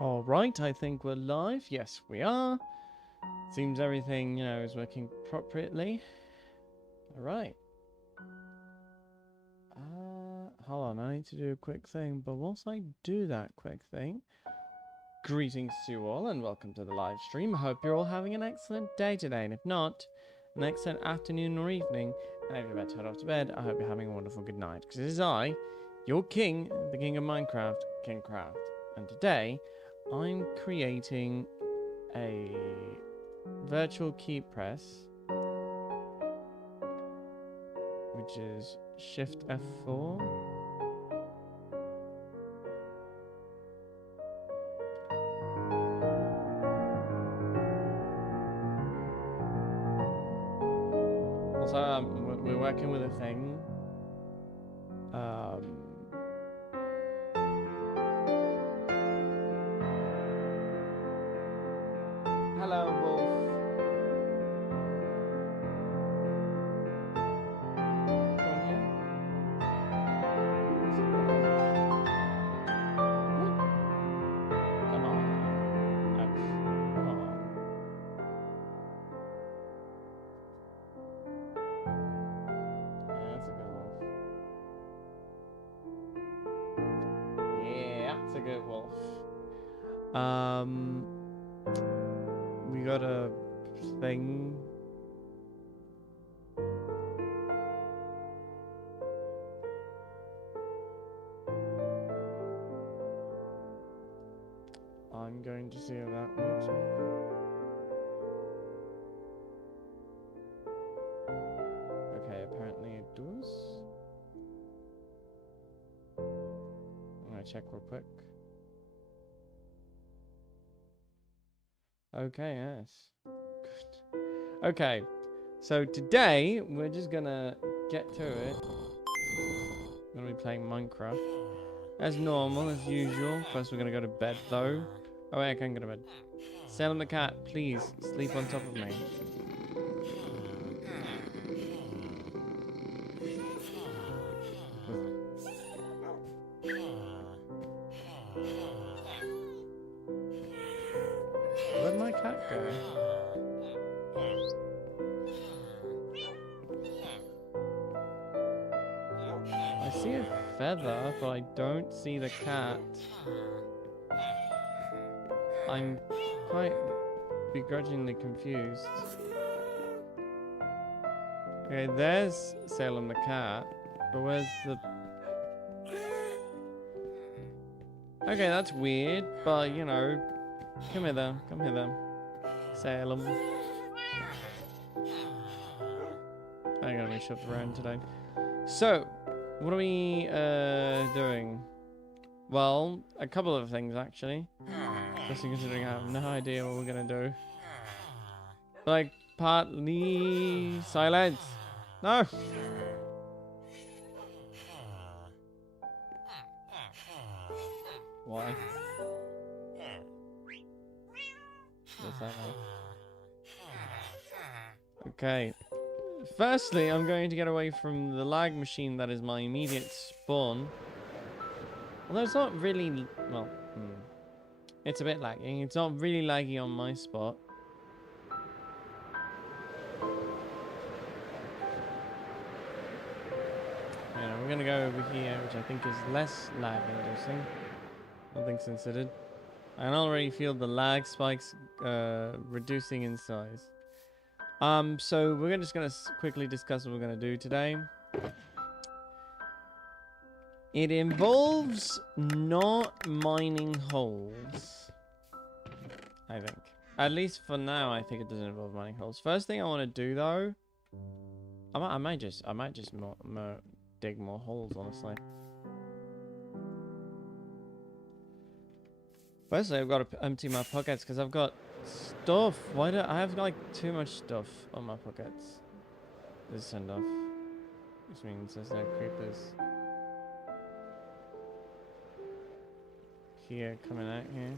All right, I think we're live. Yes, we are. Seems everything, is working appropriately. All right. Hold on, I need to do a quick thing. But whilst I do that quick thing, greetings to you all and welcome to the live stream. I hope you're all having an excellent day today. And if not, an excellent afternoon or evening. And if you're about to head off to bed, I hope you're having a wonderful good night. Because it is I, your king, the king of Minecraft, King Craft. And today, I'm creating a virtual key press, which is Shift F4. Also, we're working with a thing. Hello, Wolf. Come here. Come on. Come on. Yeah, that's a good wolf. Yeah, that's a good wolf. We got a thing. I'm going to see if that works. Okay, apparently it does. I'm gonna check real quick. Okay, yes. Good. Okay, so today we're just gonna get to it. We're gonna be playing Minecraft. As normal, as usual. First we're gonna go to bed though. Oh wait, I can't go to bed. Salem the cat, please sleep on top of me. Where'd my cat go? I see a feather, but I don't see the cat. I'm quite begrudgingly confused. Okay, there's Salem the cat, but where's the... Okay, that's weird, but come hither, Salem. I'm gonna be shoved around today. So, what are we doing? Well, a couple of things actually. Especially considering I have no idea what we're gonna do. Like, partly silence. No. Why? What's that like? Okay. Firstly, I'm going to get away from the lag machine that is my immediate spawn. Although it's not really... Well, it's a bit lagging. It's not really laggy on my spot. We're going to go over here, which I think is less lag inducing. All things considered. I can already feel the lag spikes reducing in size. So we're just going to quickly discuss what we're going to do today. It involves not mining holes, I think. At least for now, I think it doesn't involve mining holes. First thing I want to do, though, I might just dig more holes, honestly. Firstly, I've got to empty my pockets because I've got stuff. Why do I have like too much stuff on my pockets? This is send off, which means there's no creepers here coming out here.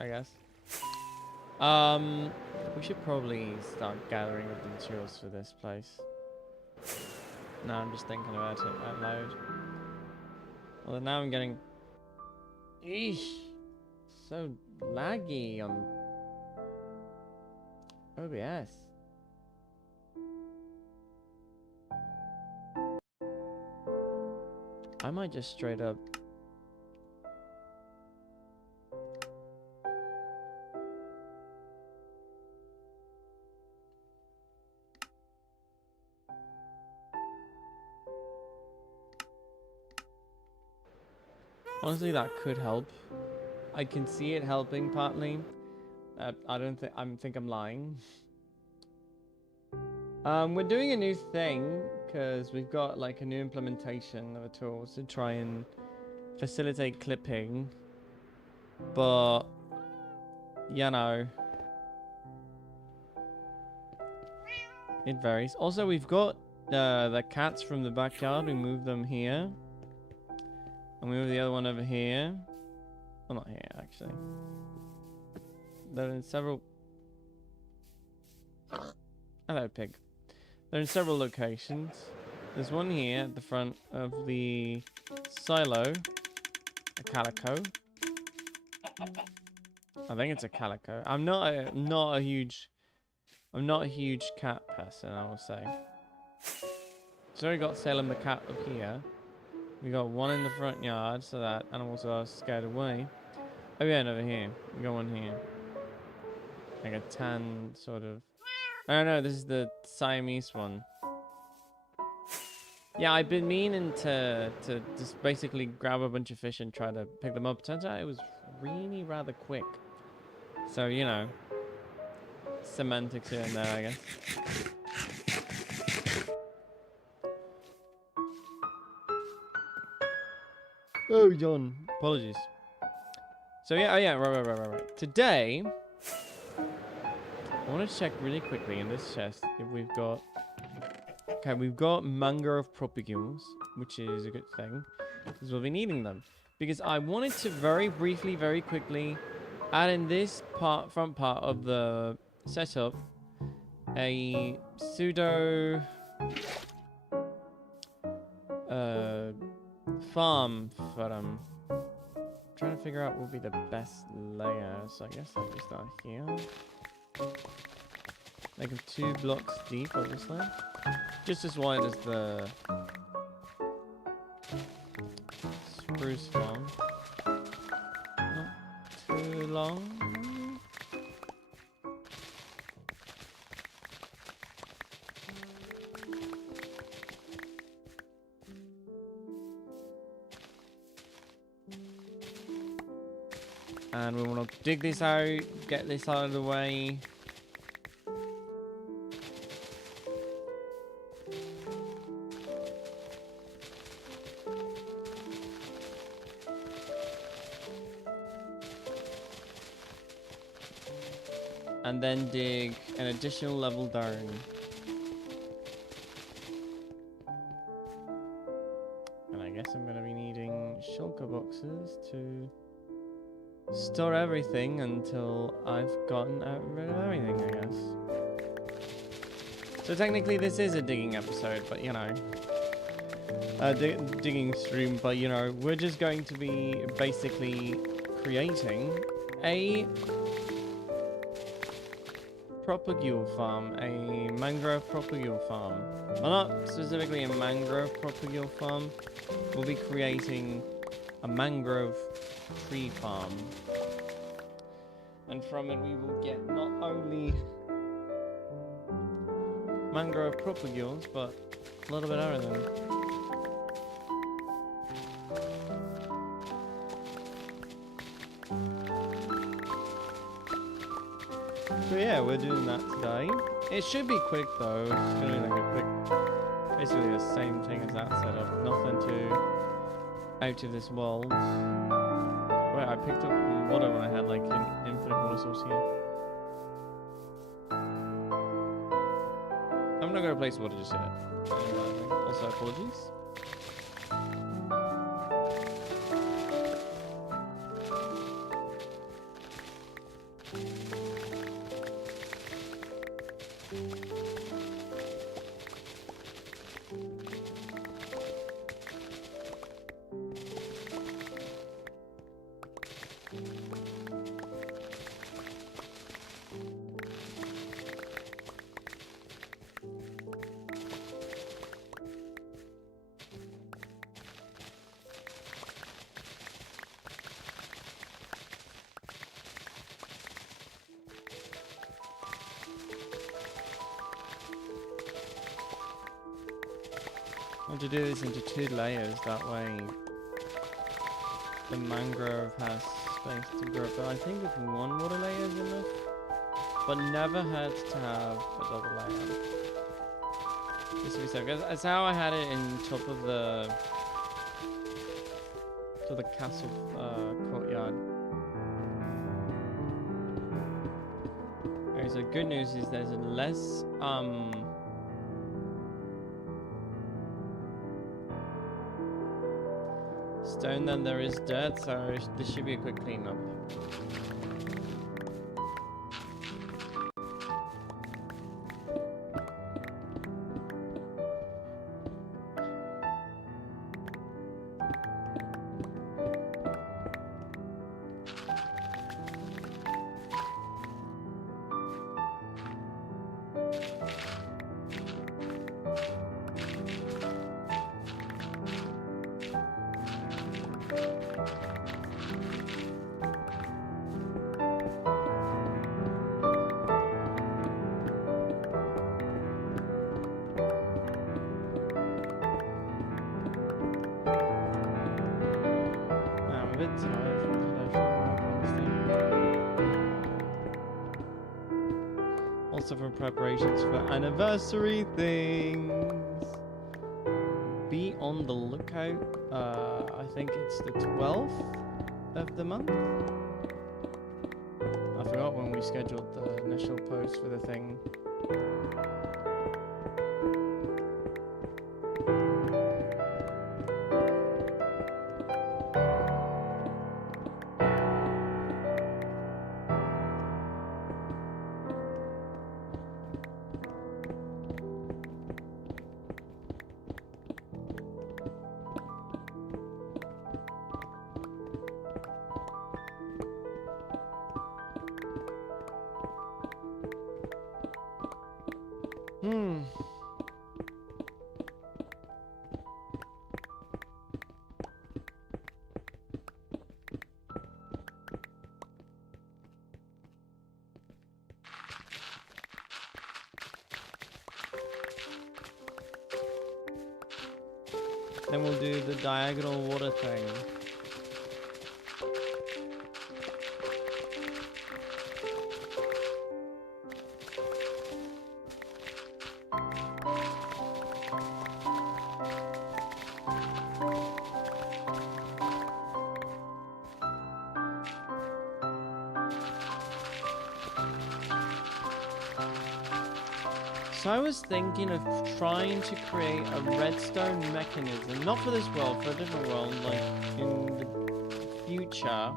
I guess. We should probably start gathering up the materials for this place. No, I'm just thinking about it out loud. Well, now I'm getting... Eesh! So laggy on OBS. I might just straight up... Honestly, that could help. I can see it helping partly. I don't think I'm lying. We're doing a new thing because we've got like a new implementation of a tool to try and facilitate clipping, but you know, it varies. Also, we've got the cats from the backyard. We moved them here, and we moved the other one over here. Well, not here actually. They're in several. Hello, pig. They're in several locations. There's one here at the front of the silo. A calico. I think it's a calico. I'm not a huge cat person, I will say. So we got Salem the cat up here. We got one in the front yard so that animals are scared away. Oh yeah, and over here. We got one here. Like a tan sort of. Oh no, this is the Siamese one. Yeah, I've been meaning to just basically grab a bunch of fish and try to pick them up. Turns out it was really rather quick. So, you know, semantics here and there, I guess. Oh, John. Apologies. So, yeah, oh yeah, right. Today, I want to check really quickly in this chest if we've got... Okay, we've got mangrove propagules, which is a good thing, because we'll be needing them. Because I wanted to very briefly, very quickly, add in this front part of the setup, a pseudo farm for them. Trying to figure out what would be the best layer. So I guess I'll just start here. Make them 2 blocks deep, obviously. Just as wide as the spruce farm. Not too long. And we want to dig this out, get this out of the way. And then dig an additional level down. And I guess I'm going to be needing shulker boxes to store everything until I've gotten rid of everything, I guess. So technically this is a digging episode, but you know. Digging stream, but you know, we're just going to be basically creating a propagule farm, a mangrove propagule farm. Well, not specifically a mangrove propagule farm. We'll be creating a mangrove tree farm. And from it we will get not only mangrove propagules, but a little bit of everything. So yeah, we're doing that today. It should be quick though. It's gonna be like a quick, basically the same thing as that setup. Nothing too out of this world. Wait, I picked up water when I had like an infinite water source here. I'm not gonna place water just yet. Also, apologies. I want to do this into 2 layers, that way the mangrove has space to grow. But I think with 1 water layer is enough. But never hurts to have a double layer. Just to be safe. That's how I had it in top of the castle courtyard. Okay, so good news is there's less stone than there is dirt, so this should be a quick cleanup. Also for preparations for anniversary things. Be on the lookout. I think it's the 12th of the month. I forgot when we scheduled the initial post for the thing. Then we'll do the diagonal water thing. So I was thinking of trying to create a redstone mechanism, not for this world, for a different world, like in the future,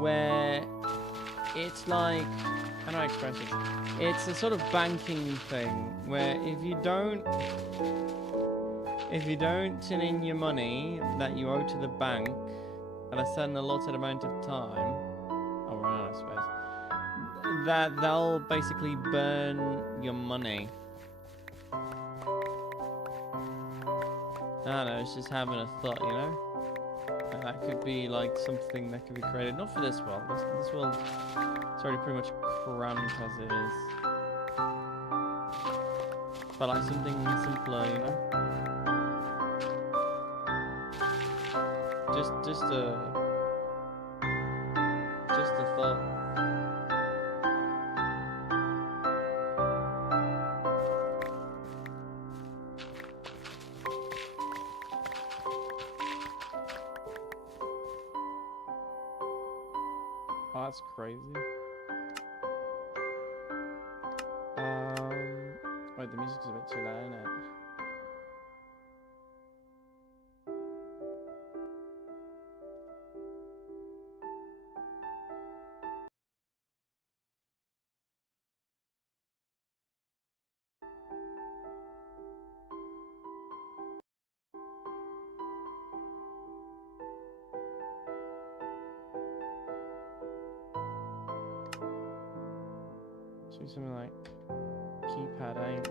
where it's like, how do I express it? It's a sort of banking thing, where if you don't turn in your money that you owe to the bank at a certain allotted amount of time, or I suppose, that they'll basically burn your money. I don't know, it's just having a thought, you know? And that could be like something that could be created, not for this world. This world is already pretty much cramped as it is. But like something simpler, you know? Just a thought. Oh, that's crazy. Wait, the music's a bit too loud, isn't it? Should be something like keypad 8.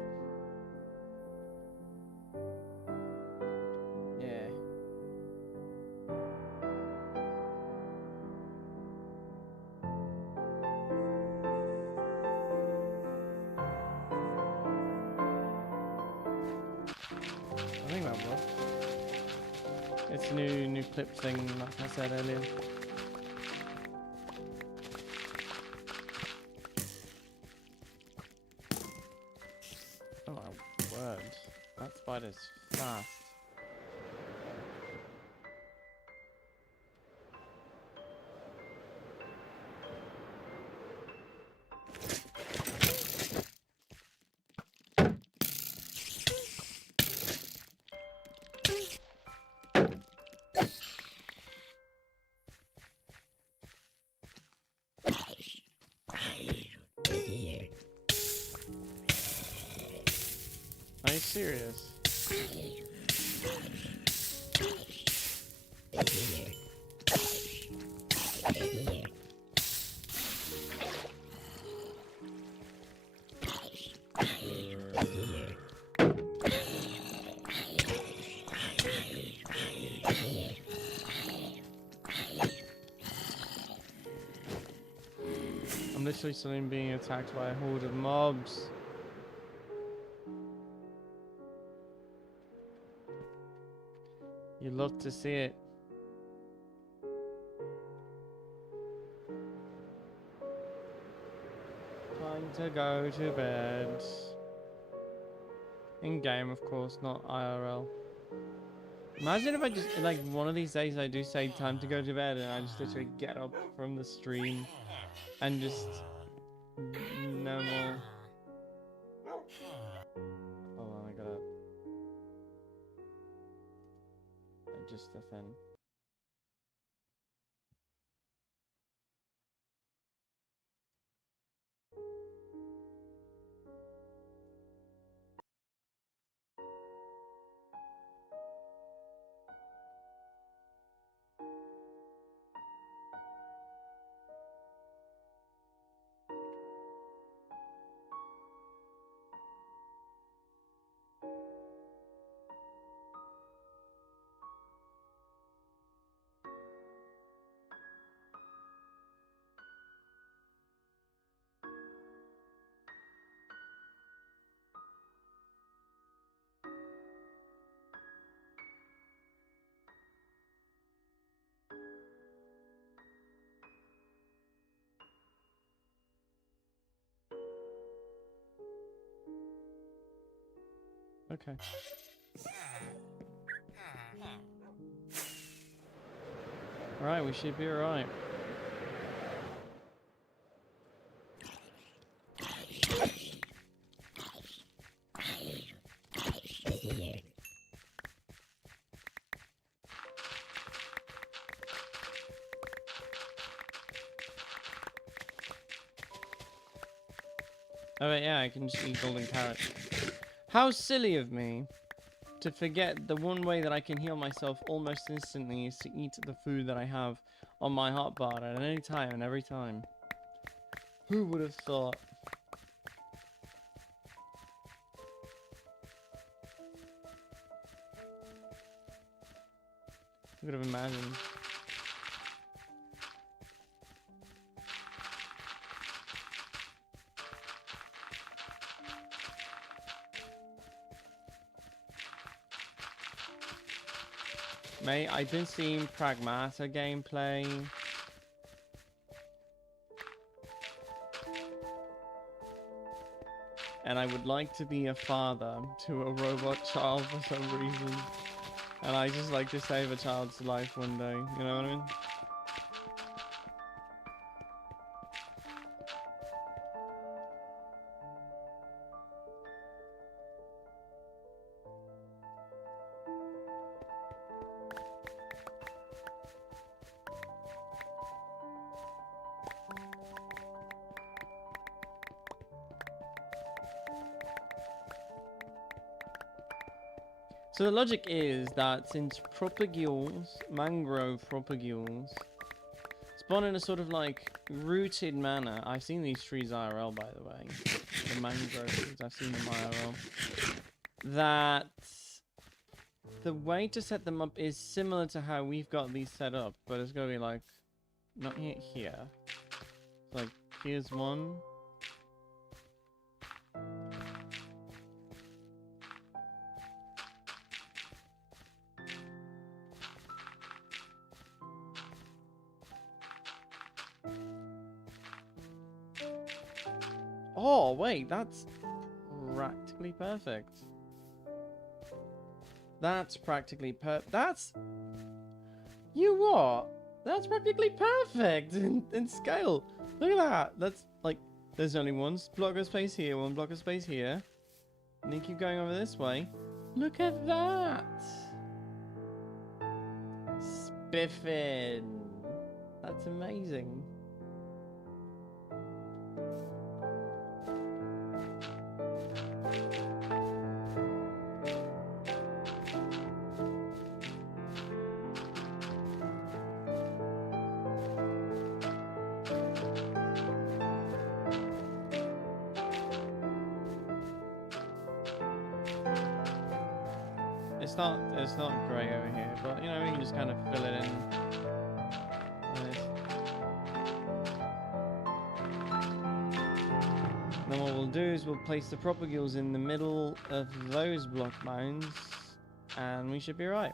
Yeah. It's a new clip thing, like I said earlier. Oh my word. That spider's fast. Are you serious? I'm literally suddenly being attacked by a horde of mobs. You love to see it. Time to go to bed. In game, of course, not IRL. Imagine if I just, like, one of these days I do say time to go to bed and I just literally get up from the stream and just no more. Hold on, I gotta adjust the thing. Okay. Alright, we should be alright. Oh wait, yeah, I can just eat golden carrots. How silly of me to forget the one way that I can heal myself almost instantly is to eat the food that I have on my hotbar at any time and every time. Who would have thought? Who would have imagined? Mate, I've been seeing Pragmata gameplay. And I would like to be a father to a robot child for some reason. And I just like to save a child's life one day, you know what I mean? So the logic is that since propagules, mangrove propagules, spawn in a sort of like rooted manner. I've seen these trees IRL, by the way. The mangrove trees, I've seen them IRL. That the way to set them up is similar to how we've got these set up, but it's gonna be like, not here. It's like, here's one. Oh, wait, that's practically perfect. That's practically that's... You what? That's practically perfect in scale. Look at that. That's like, there's only one block of space here, one block of space here. And then keep going over this way. Look at that. Spiffin. That's amazing. It's not grey over here, but you know, we can just kind of fill it in. Then what we'll do is we'll place the propagules in the middle of those block mounds, and we should be right.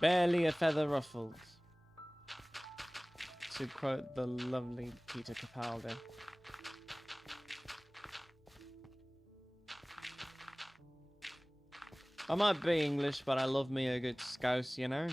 Barely a feather ruffled, to quote the lovely Peter Capaldi. I might be English, but I love me a good scouse, you know?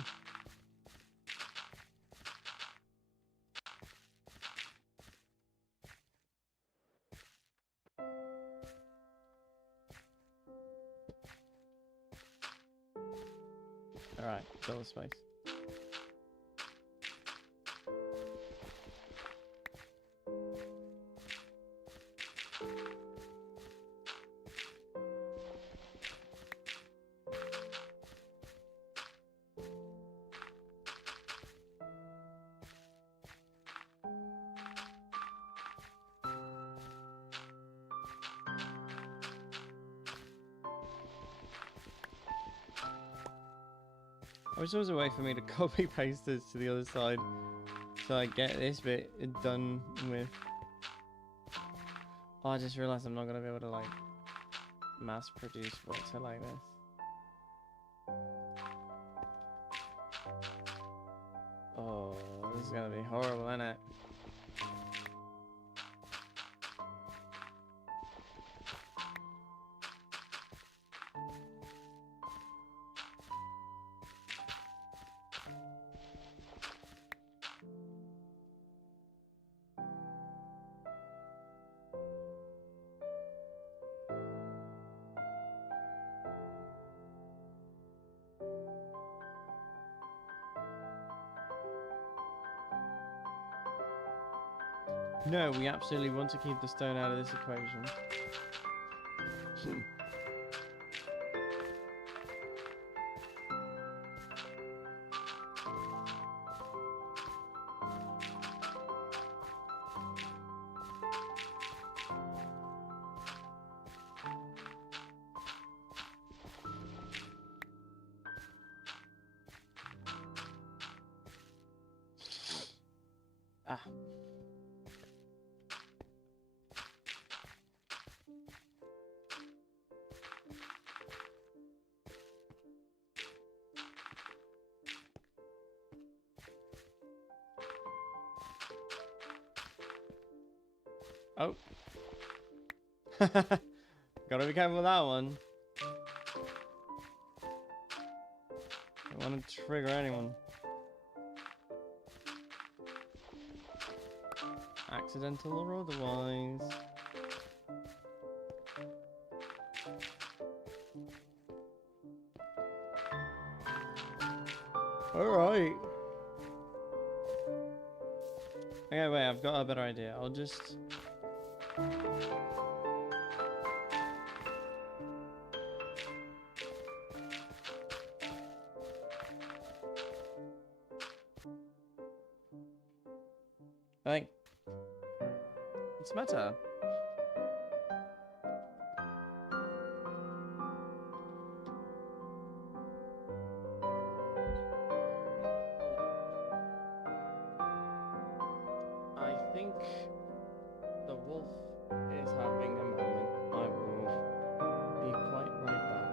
Alright, fill the space. I wish there was a way for me to copy paste this to the other side so I get this bit done with. Oh, I just realized I'm not going to be able to like mass produce water like this. Oh, this is going to be horrible, isn't it? No, we absolutely want to keep the stone out of this equation. Ah. Oh. Gotta be careful with that one. Don't want to trigger anyone. Accidental or otherwise. Alright. Okay, wait, I've got a better idea. I'll just... Hey. What's the matter? I think the wolf is having a moment. I will be quite right back.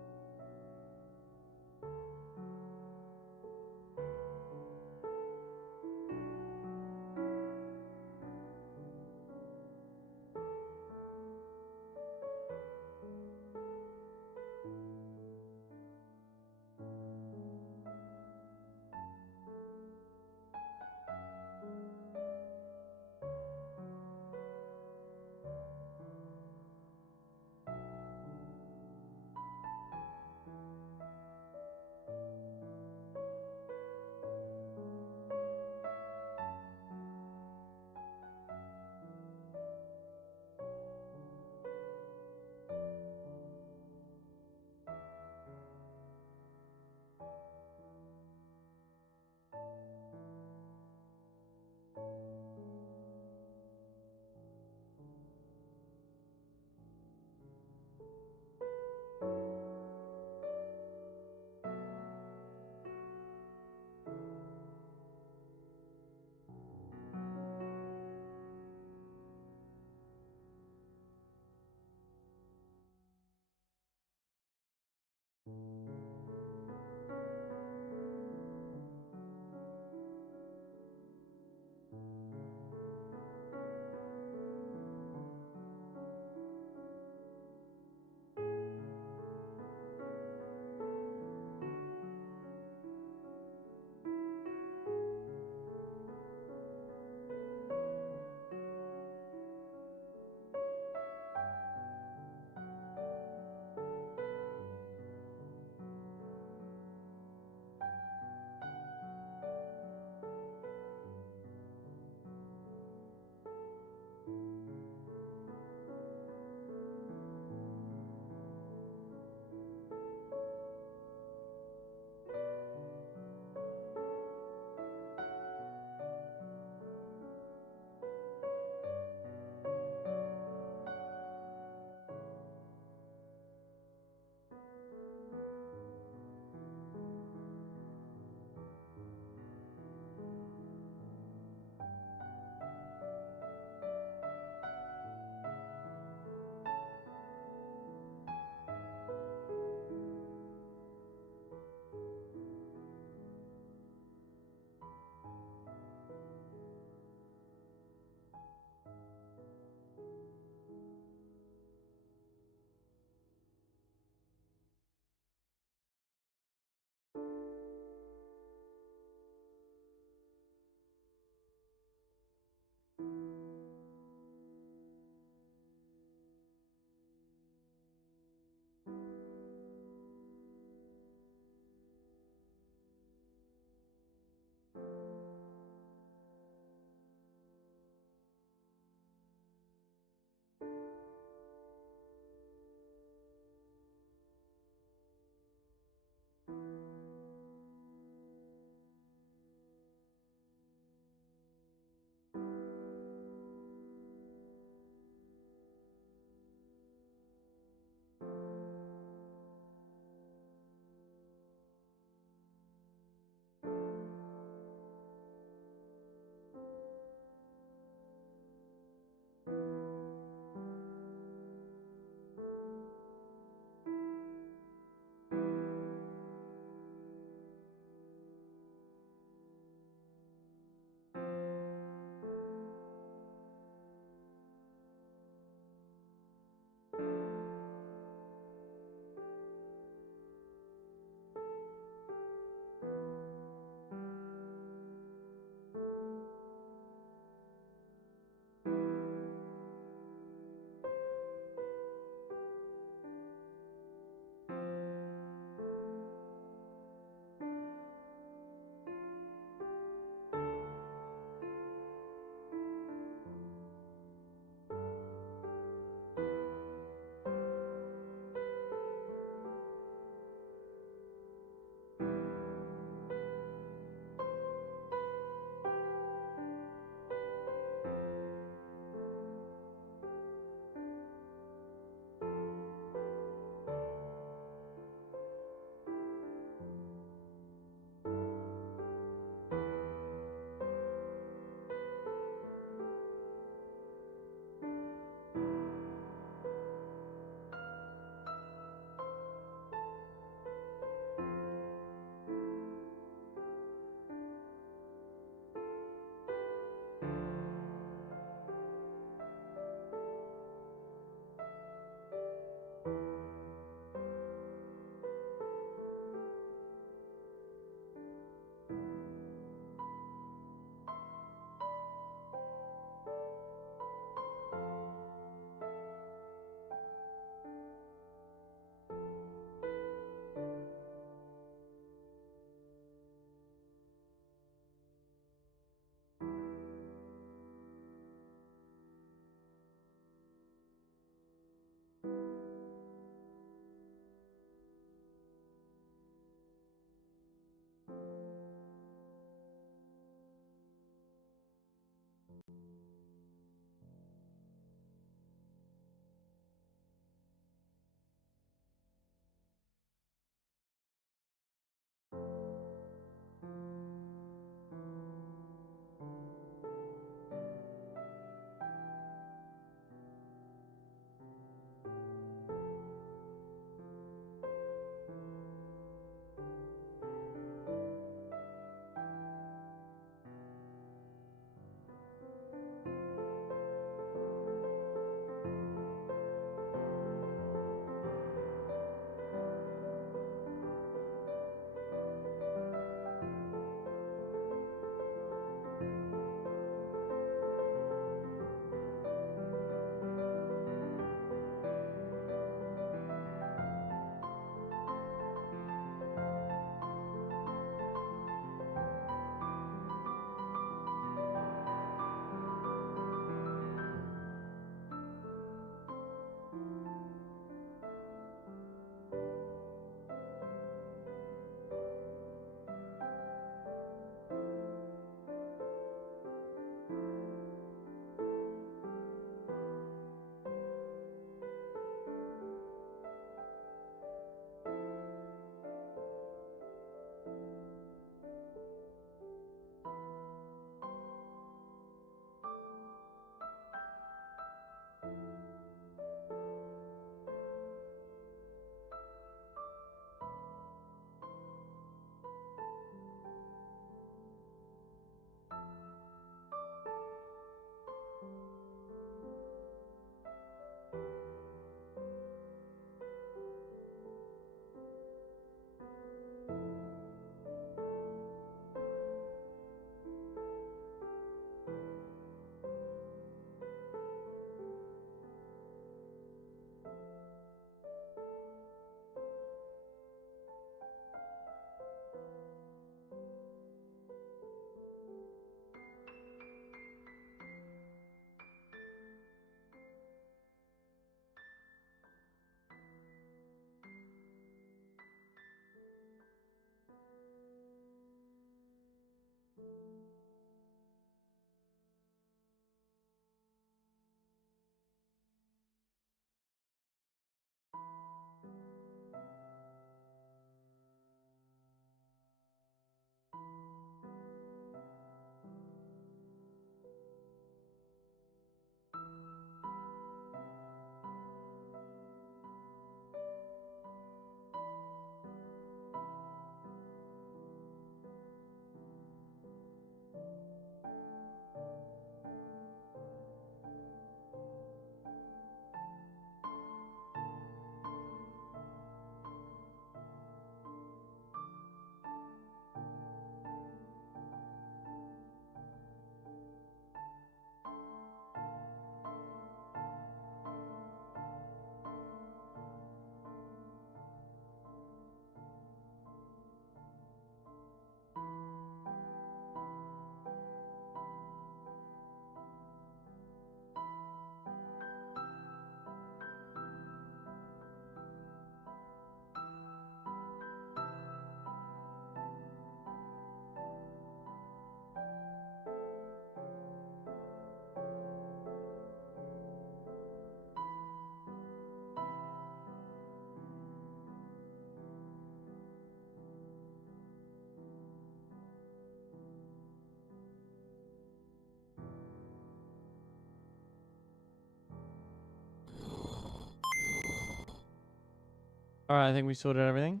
Alright, I think we sorted everything.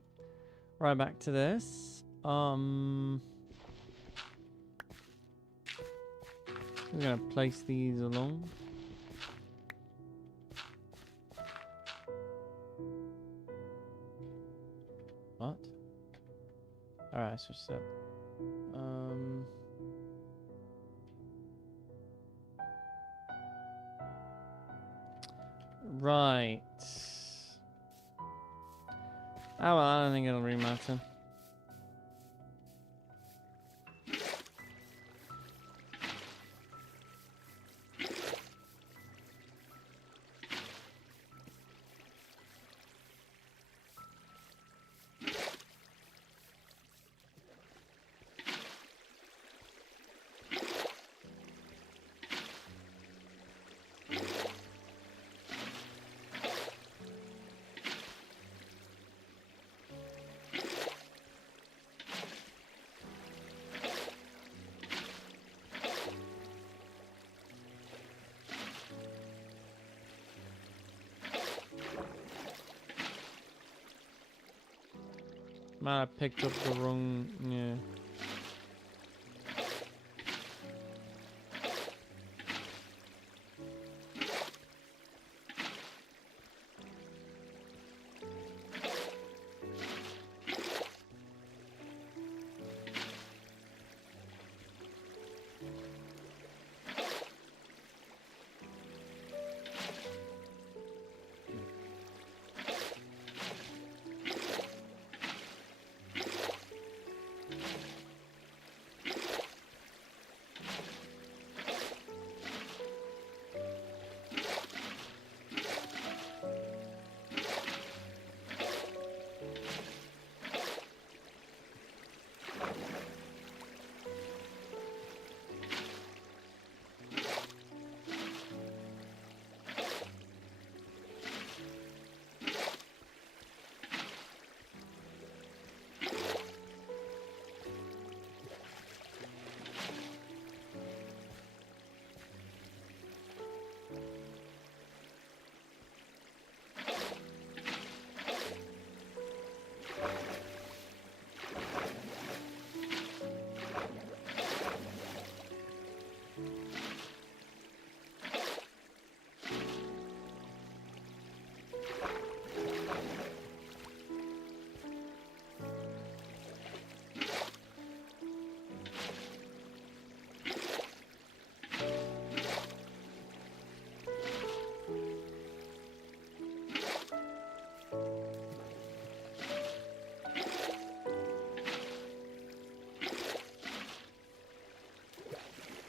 Right, back to this. We're gonna place these along. What? Alright, switch that. Right. Oh well, I don't think it'll really matter. Might have picked up the wrong, yeah.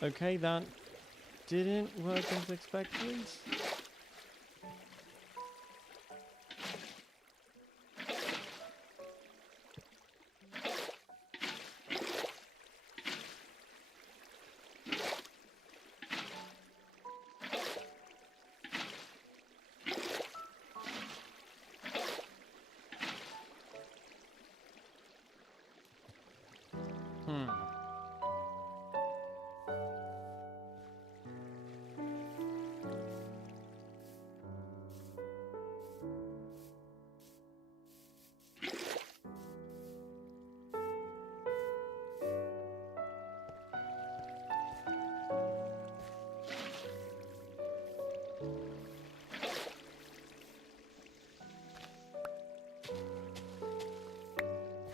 Okay, that didn't work as expected.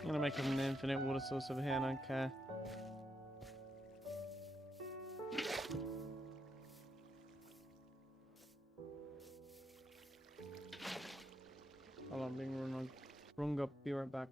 I'm gonna make an infinite water source over here, I don't care. Hold on, being wrong up, be right back.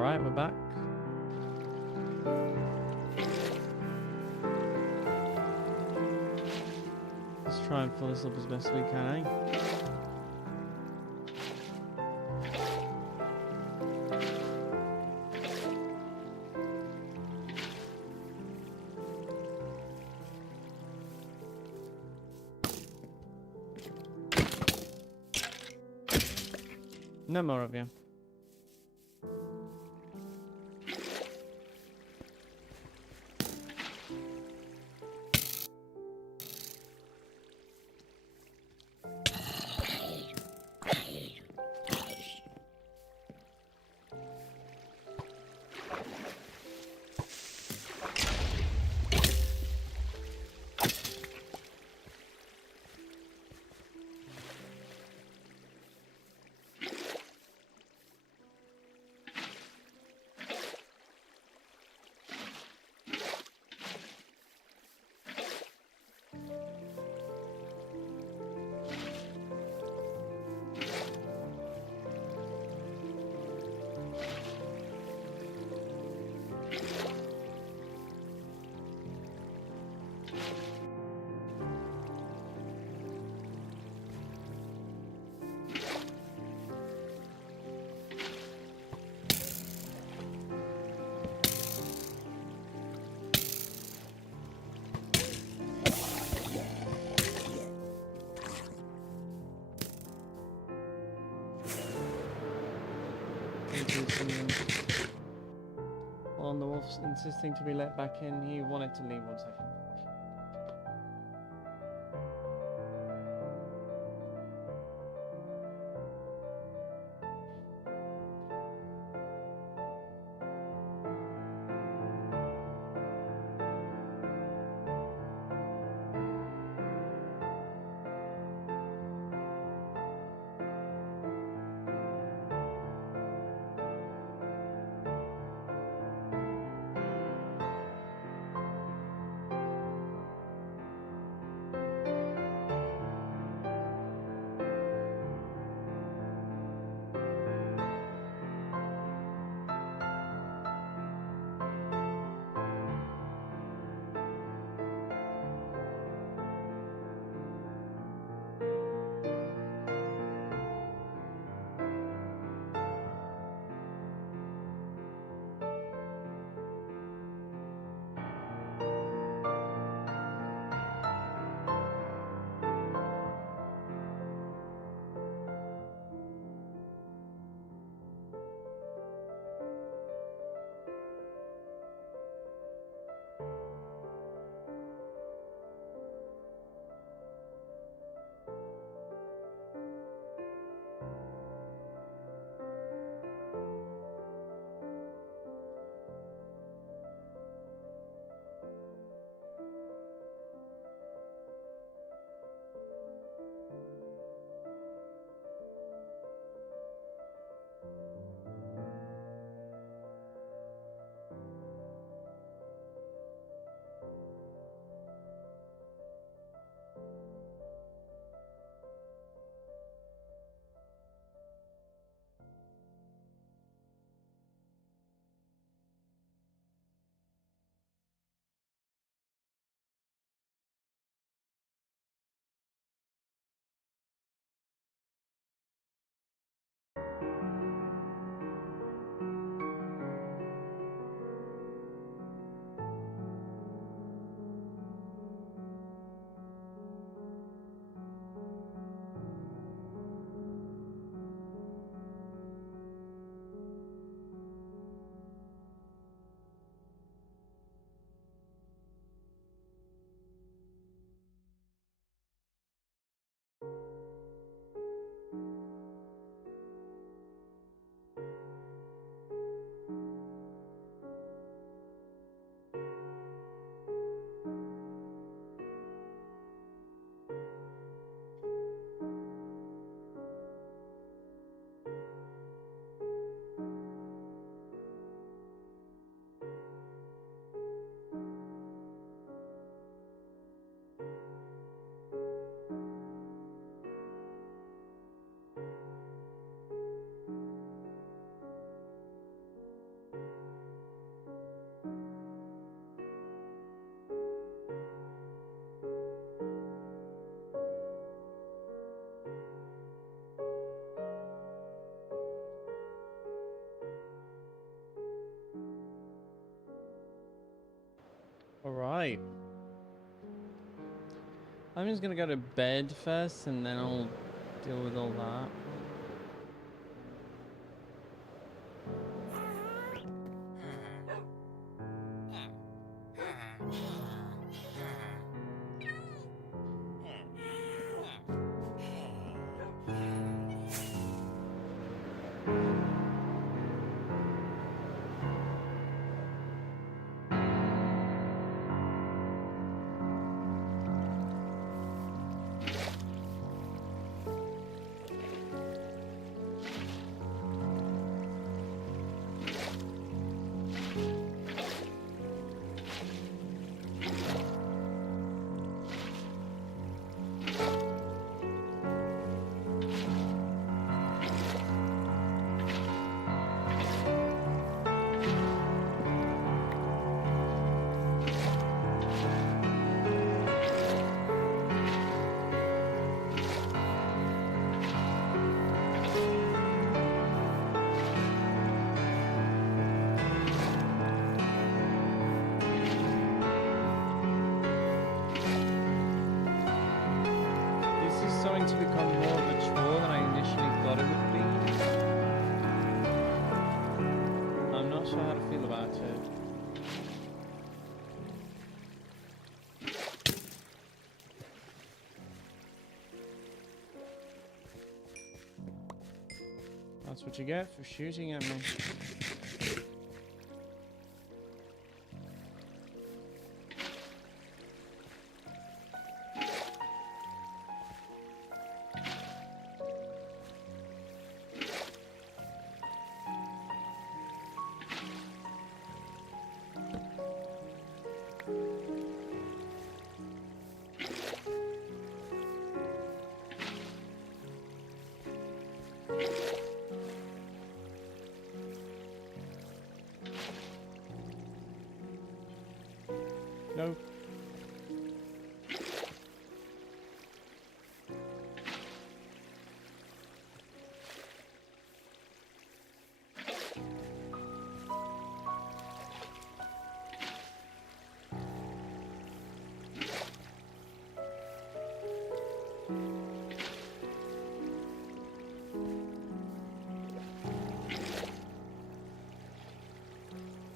Alright, we're back. Let's try and fill this up as best we can, eh? No more of you. On the wolf's insisting to be let back in, he wanted to leave 1 second. I'm just gonna go to bed first and then I'll deal with all that. To become more of a chore than I initially thought it would be. I'm not sure how to feel about it. That's what you get for shooting at me. No.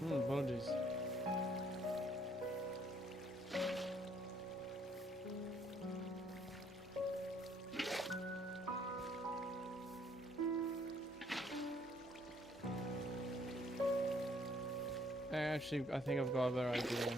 Apologies. Actually, I think I've got a better idea.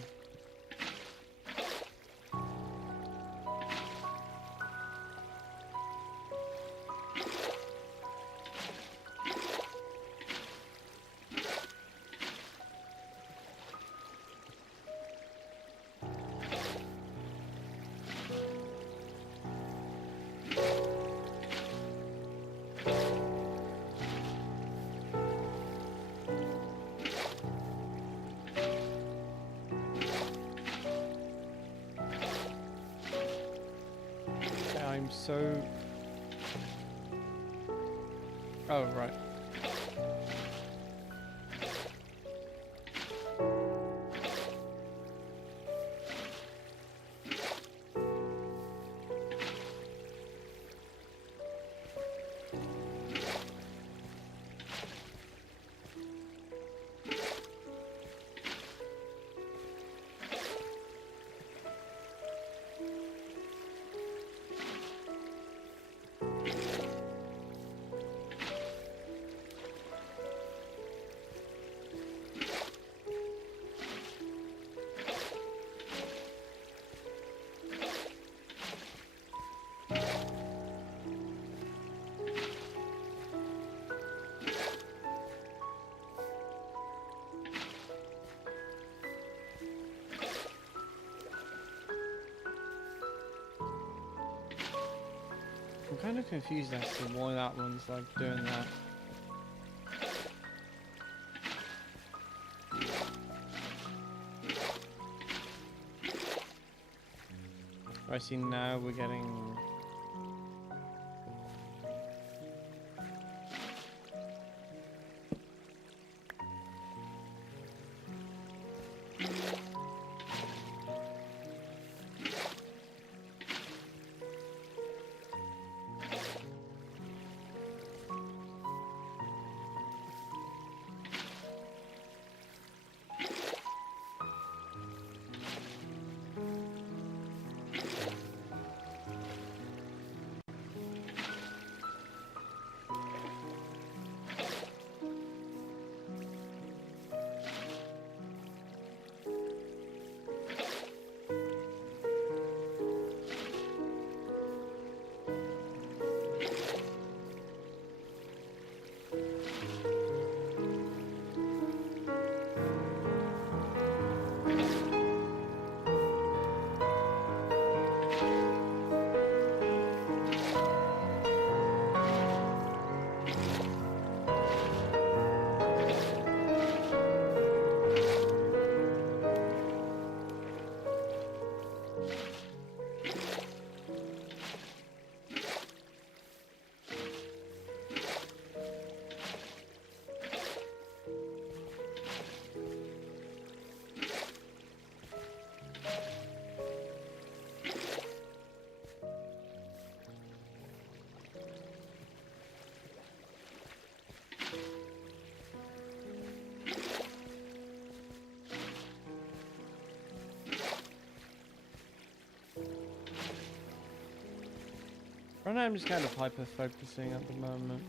I'm so... Oh, right. I'm kind of confused as to why that one's like doing that. I see now we're getting... Right now I'm just kind of hyper-focusing at the moment.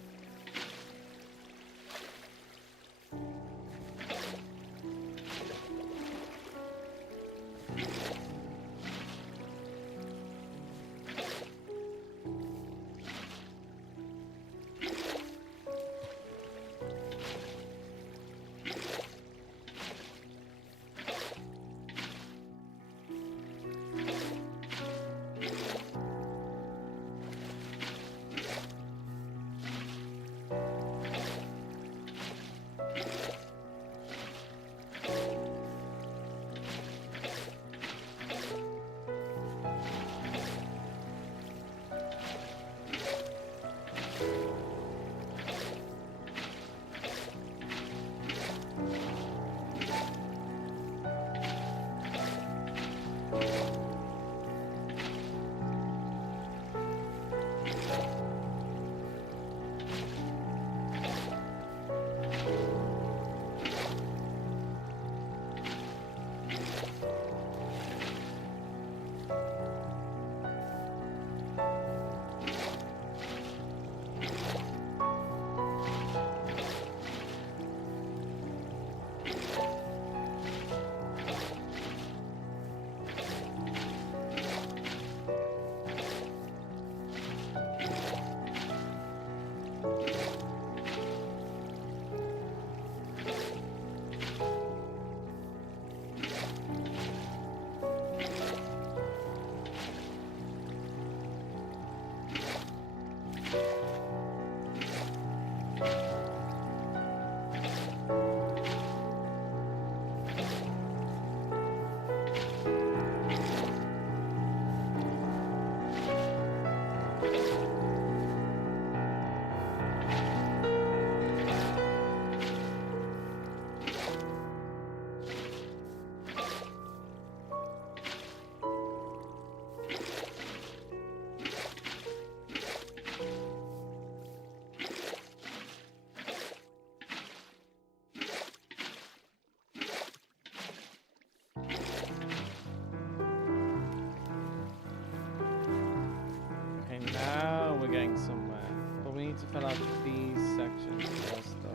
Now we're getting somewhere, but we need to fill out these sections first though.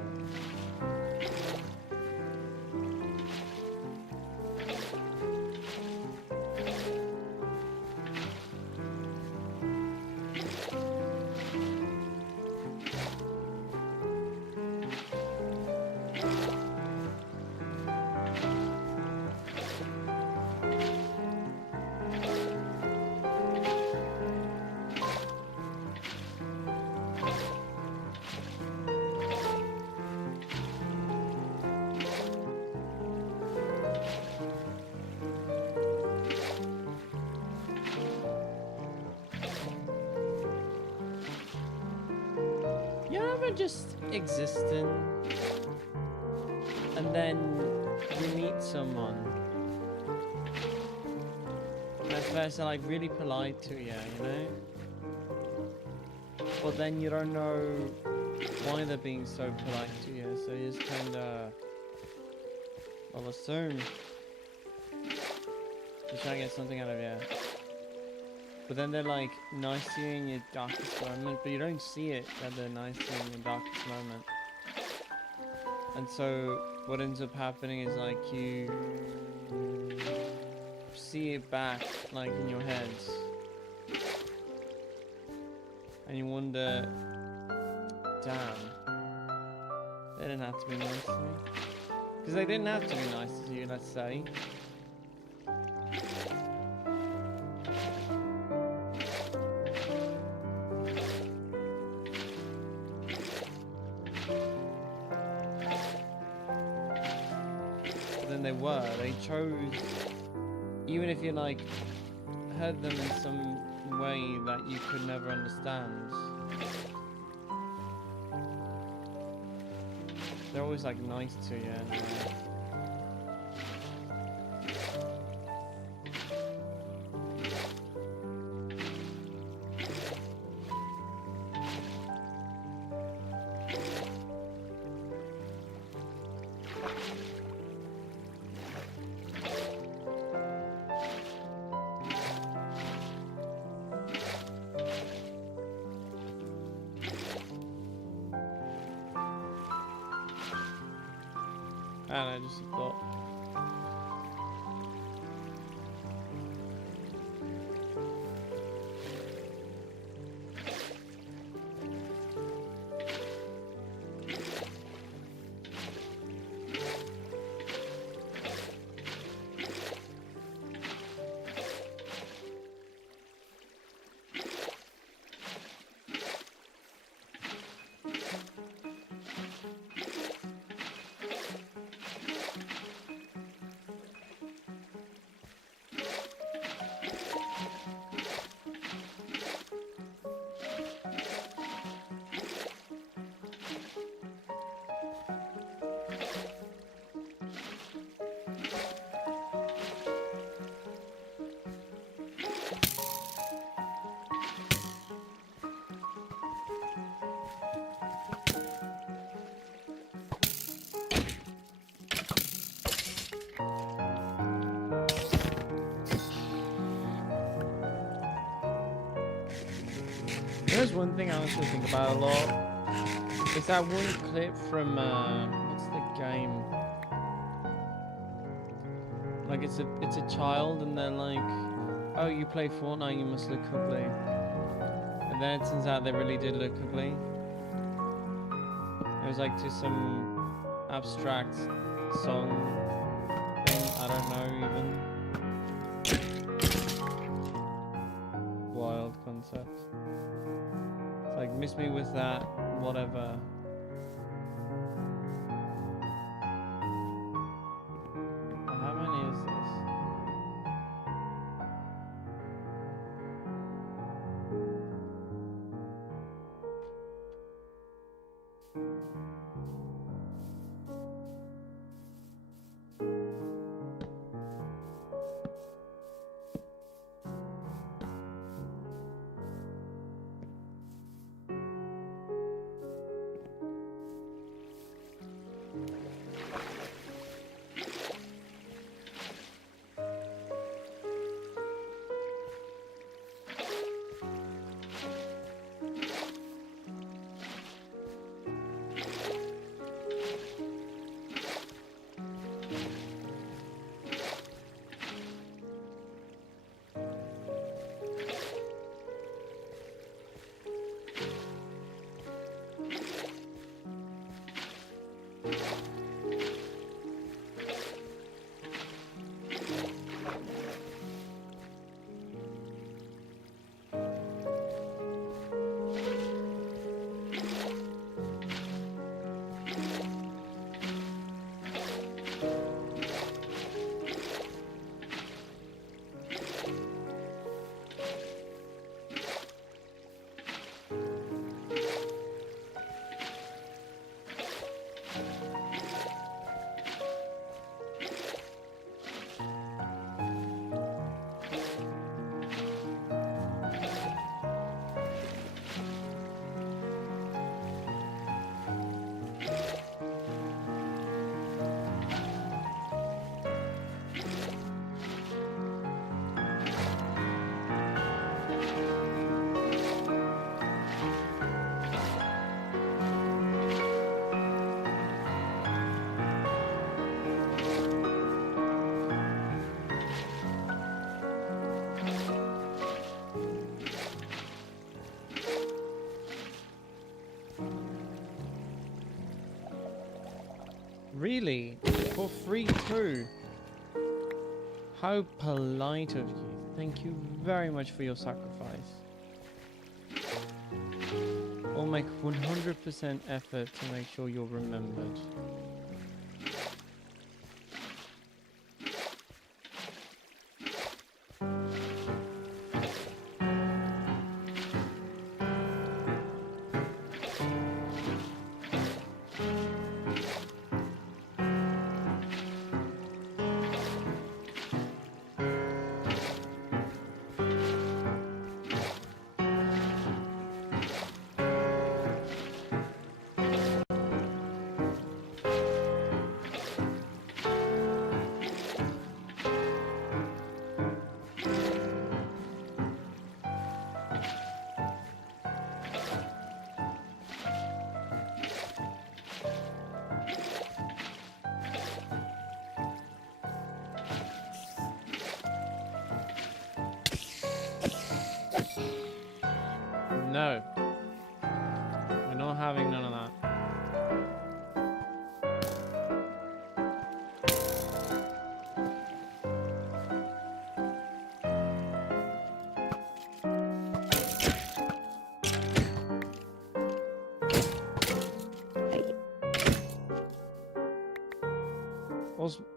Just existing, and then you meet someone, and at first they're like really polite to you, you know, but then you don't know why they're being so polite to you, so you just kind of, well, assume you try to get something out of you. But then they're like nice to you in your darkest moment, but you don't see it that they're nice to you in your darkest moment. And so what ends up happening is like you see it back like in your head. And you wonder, damn, they didn't have to be nice to me. Because they didn't have to be nice to you, let's say. They chose, even if you like hurt them in some way that you could never understand, they're always like nice to you anyway. I just a thought. There's one thing I also think about a lot. It's that one clip from what's the game? Like it's a child and they're like, oh, you play Fortnite, you must look ugly. And then it turns out they really did look ugly. It was like to some abstract song thing, I don't know even. Wild concept. It's like, miss me with that, whatever. How many is this? Really? For free too? How polite of you. Thank you very much for your sacrifice. I'll make 100% effort to make sure you're remembered. No. We're not having none of that.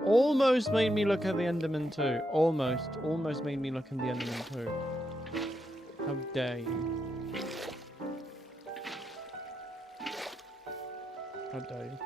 Almost made me look at the Enderman too. Almost made me look at the Enderman too. How dare you? How dare you?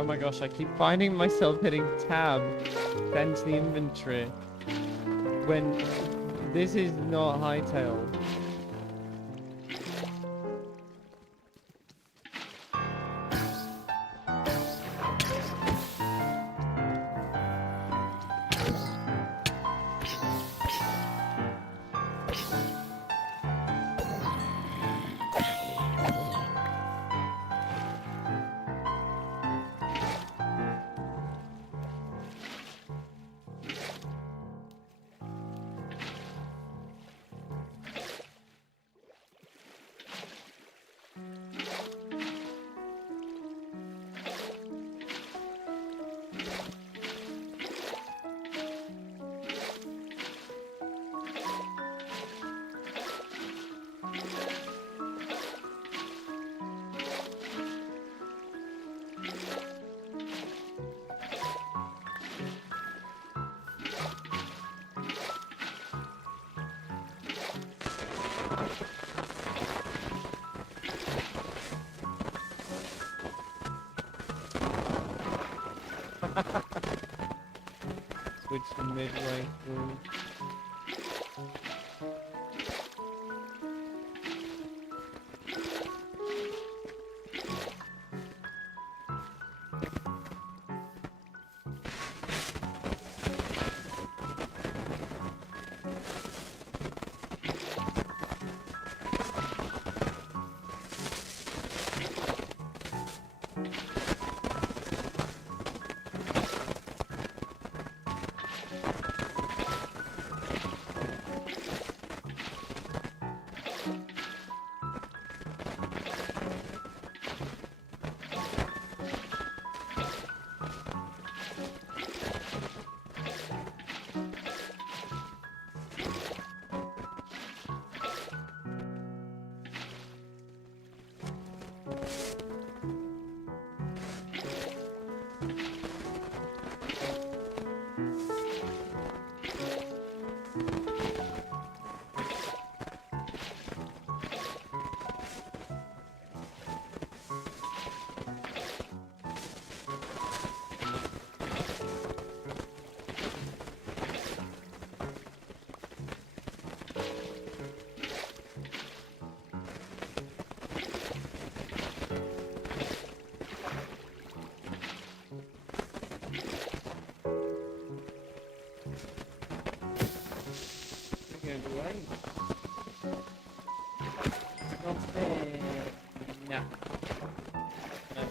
Oh my gosh, I keep finding myself hitting tab to enter the inventory when this is not Hytale. Switch to midway through. gonna do right? Okay. No. No.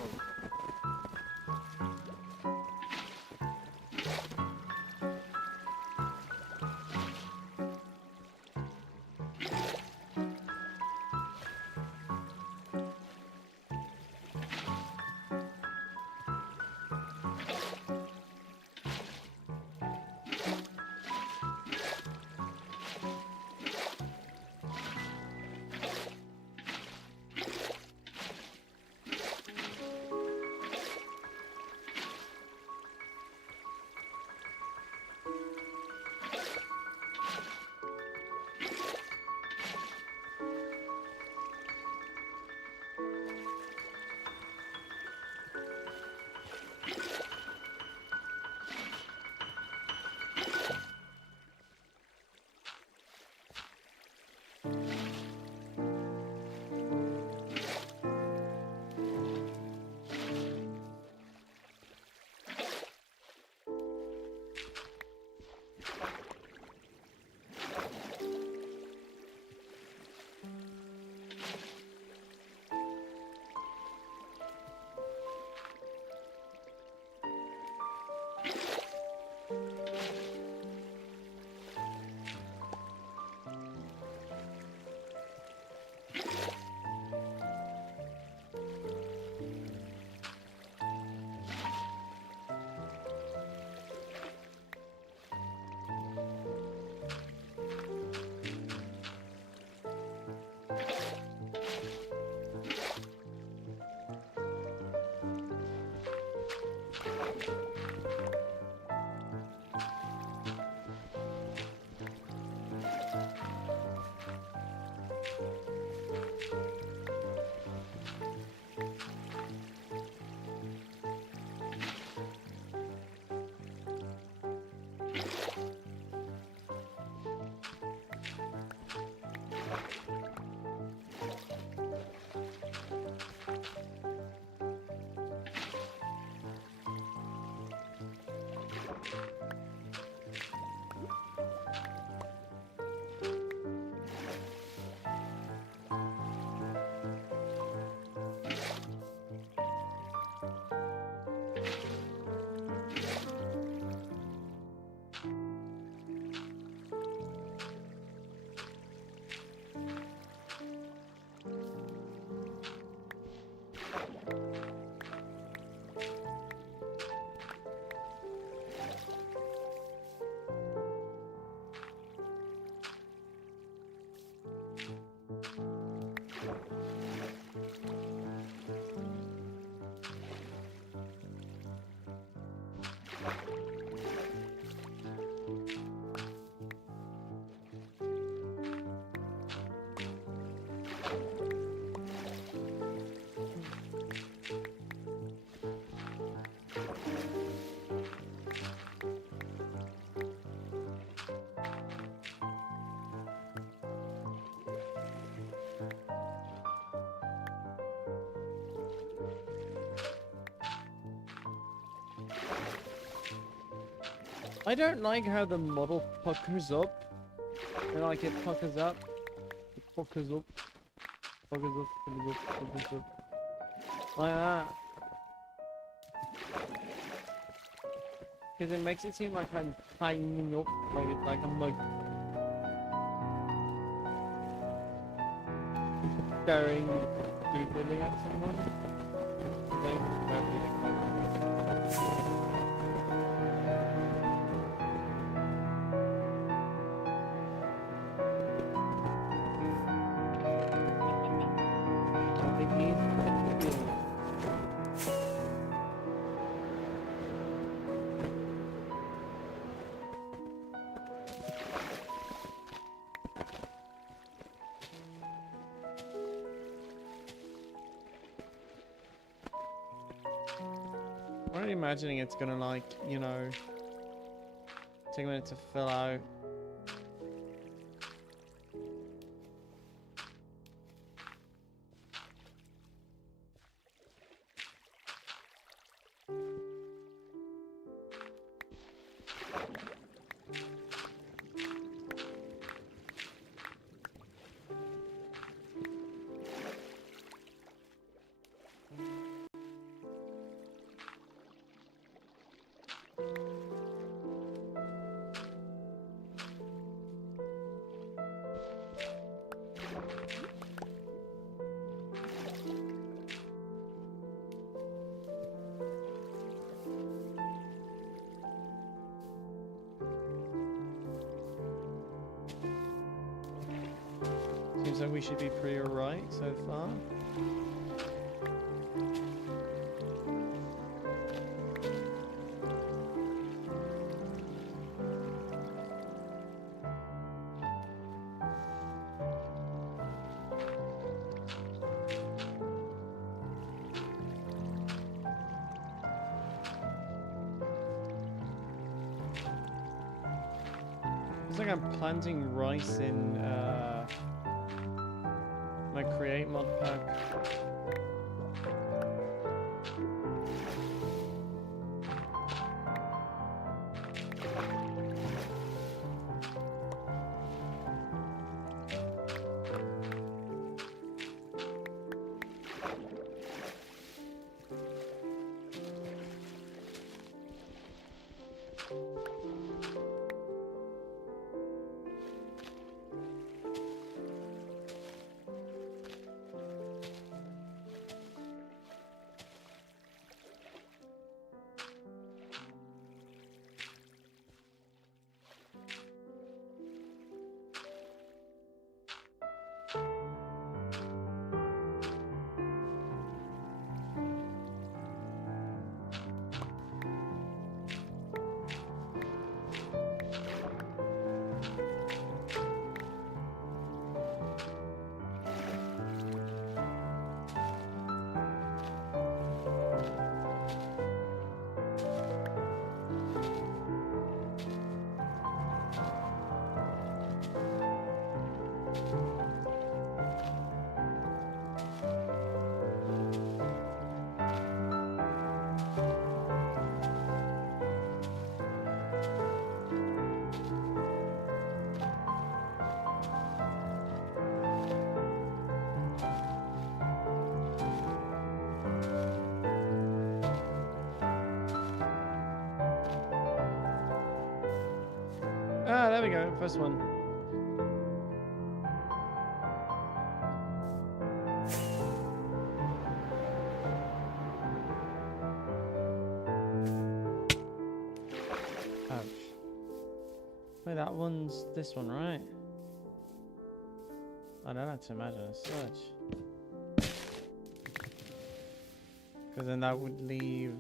I don't like how the model puckers up. And like it puckers up. It puckers up. Puckers up. Puckers up. Puckers up. Like that. Because it makes it seem like I'm tightening up. Like I'm like staring stupidly at someone. I'm already imagining it's gonna like, you know, take a minute to fill out. seems like we should be pretty alright so far. It's like I'm planting rice in my create mod pack. Ah, there we go. First one. Ouch. Wait, that one's this one, right? I don't have to imagine a switch. Because then that would leave...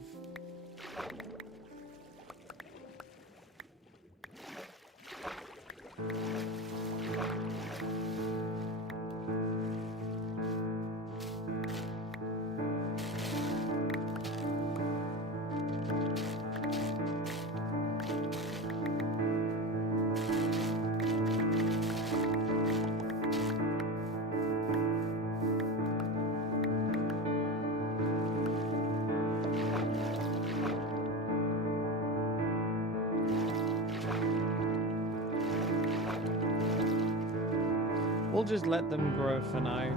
We'll just let them grow for now.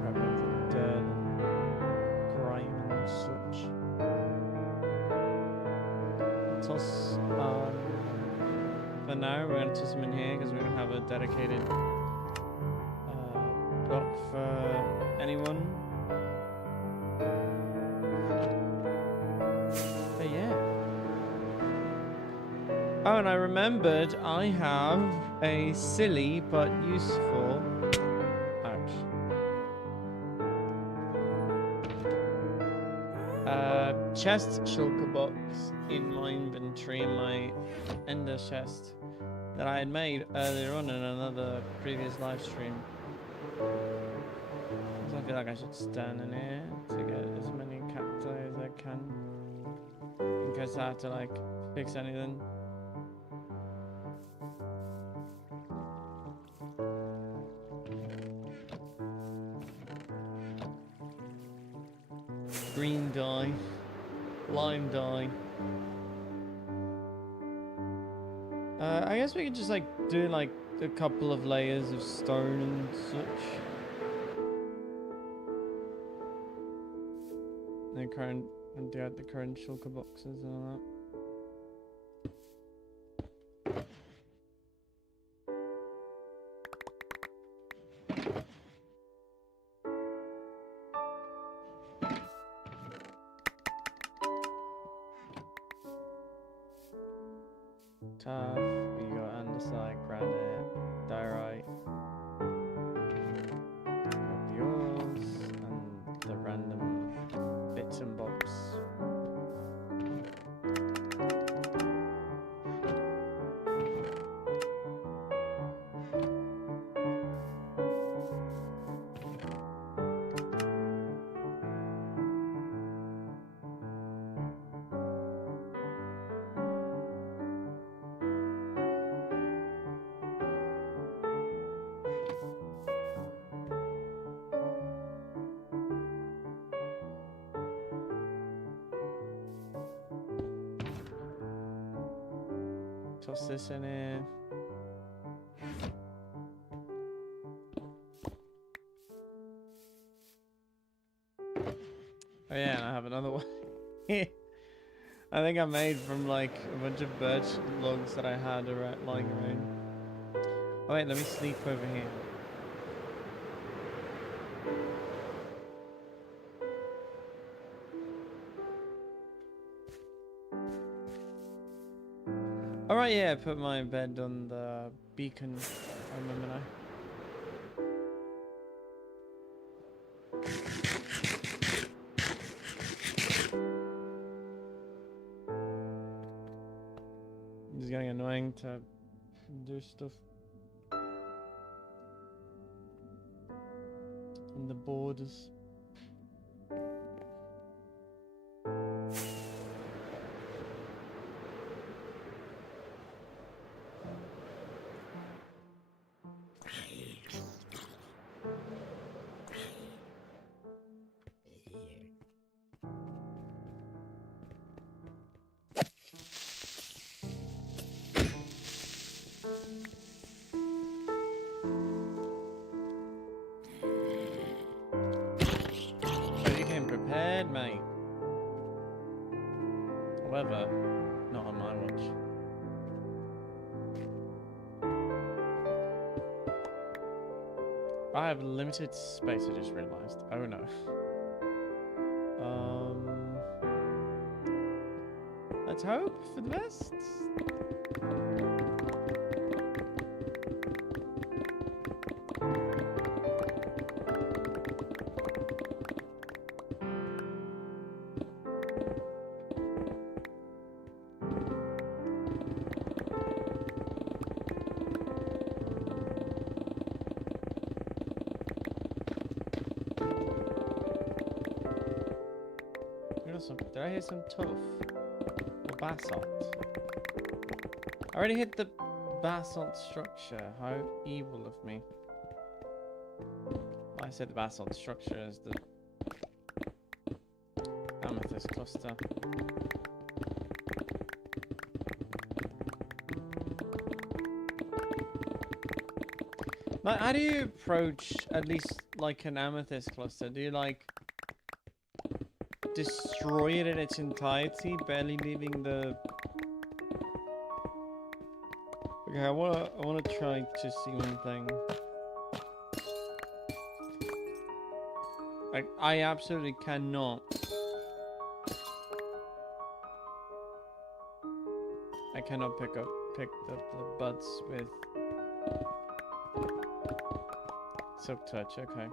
Grab the dirt and grime and such. Toss, for now, we're going to toss them in here because we don't have a dedicated block for anyone. But yeah. Oh, and I remembered I have a silly but useful... Ouch. Chest shulker box in my inventory, in my ender chest that I had made earlier on in another previous live stream. So I feel like I should stand in here to get as many cacti as I can in case I have to like fix anything. Green dye, lime dye. I guess we could just like do like a couple of layers of stone and such. The current and the current shulker boxes and all that. Tough. You got andesite, granite, diorite. Got yours and the random bits and bobs. Toss this in here. Oh yeah, and I have another one. I think I made from like a bunch of birch logs that I had lying around. Oh wait, let me sleep over here. Alright, yeah, I put my bed on the beacon. I remember now. It's getting annoying to do stuff in the borders. Prepared, mate. However, not on my watch. I have limited space, I just realized. Oh no. Let's hope for the best. Did I hear some tuff? Or basalt? I already hit the basalt structure. How evil of me. I said the basalt structure is the amethyst cluster. Like, how do you approach at least like an amethyst cluster? Do you like destroy it in its entirety, barely leaving the... Okay, I wanna try to see one thing. Like, I absolutely cannot. I cannot pick up the buds with silk touch. Okay.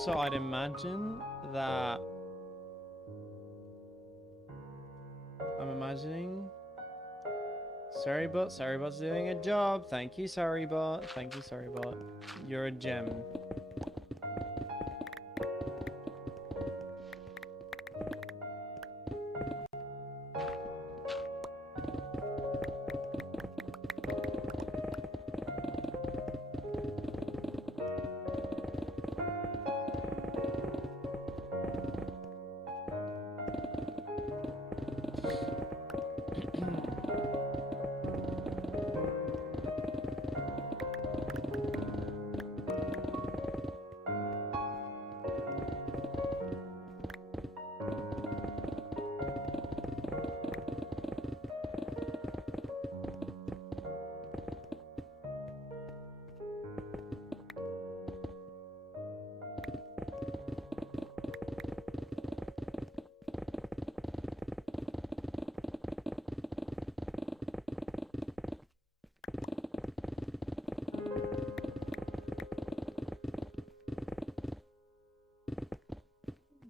Also, I'd imagine that... I'm imagining... Sorrybot's doing a job. Thank you, Sorrybot. Thank you, Sorrybot. You're a gem.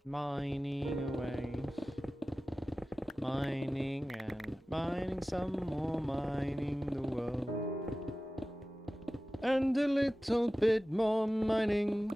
Mining away, mining and mining some more, mining the world, and a little bit more mining.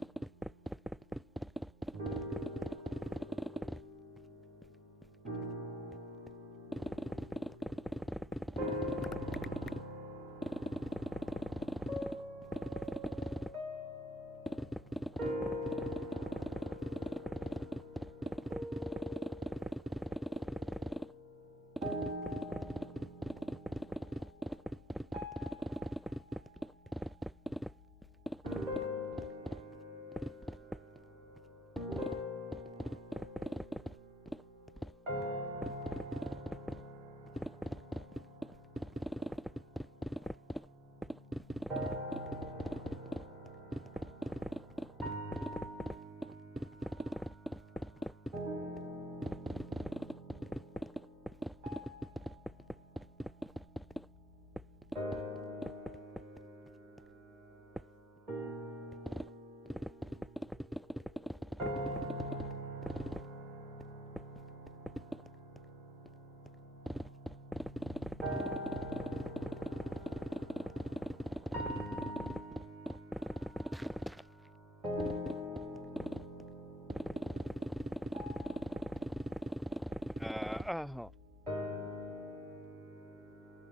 Oh.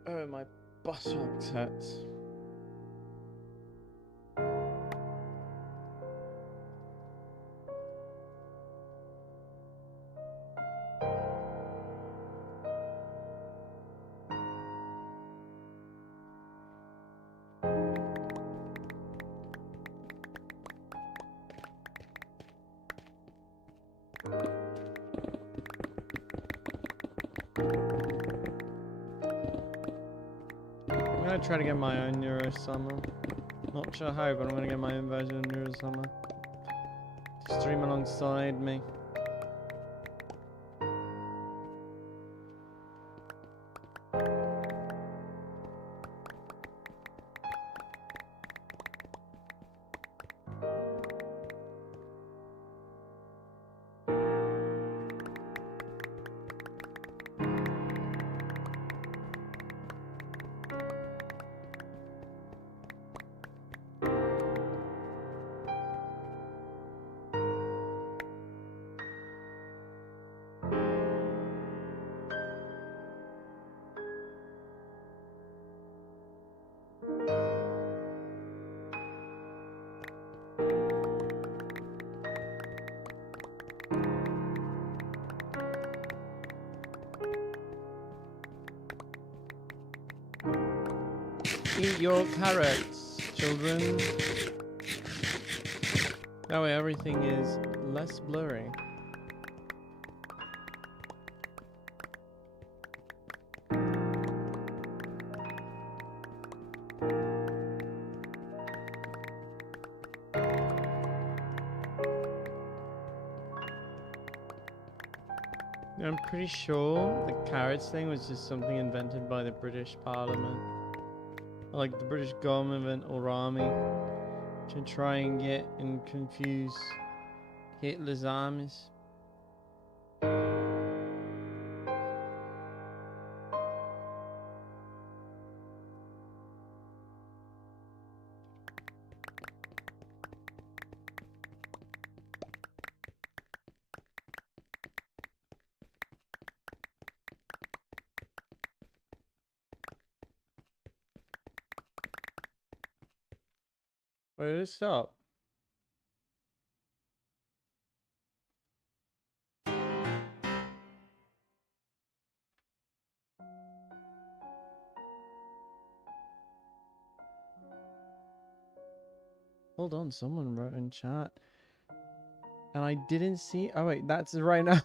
Oh, my buttocks hurts. I'm gonna try to get my own Neuro Summer. Not sure how, but I'm gonna get my own version of Neuro Summer. Stream alongside me. Eat your carrots, children. That way everything is less blurry. I'm pretty sure the carrots thing was just something invented by the British Parliament. Like the British government or army to try and get and confuse Hitler's armies. Where did it stop? Hold on, someone wrote in chat. And I didn't see... Oh, wait, that's right now.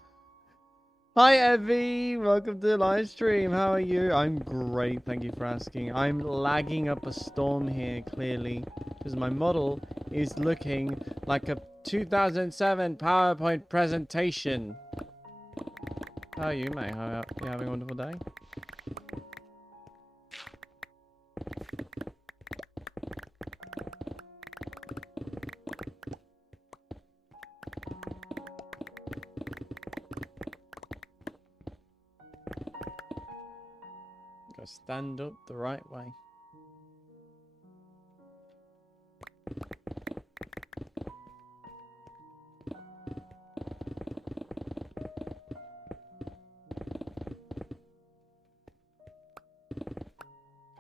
Hi, Evie. Welcome to the live stream. How are you? I'm great. Thank you for asking. I'm lagging up a storm here, clearly. Because my model is looking like a 2007 PowerPoint presentation. How are you, mate? How are you having a wonderful day? Gotta stand up the right way.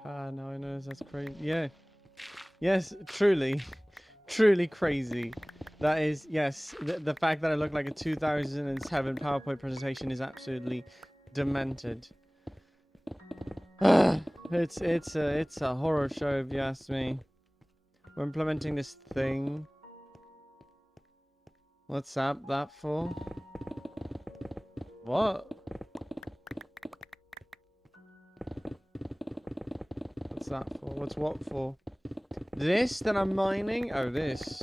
Ah, no, I know, that's crazy. Yeah. Yes, truly. Truly crazy. That is, yes, the fact that I look like a 2007 PowerPoint presentation is absolutely demented. It's a horror show if you ask me. We're implementing this thing. What's that for? What? What's that for? What's what for? This that I'm mining? Oh, this.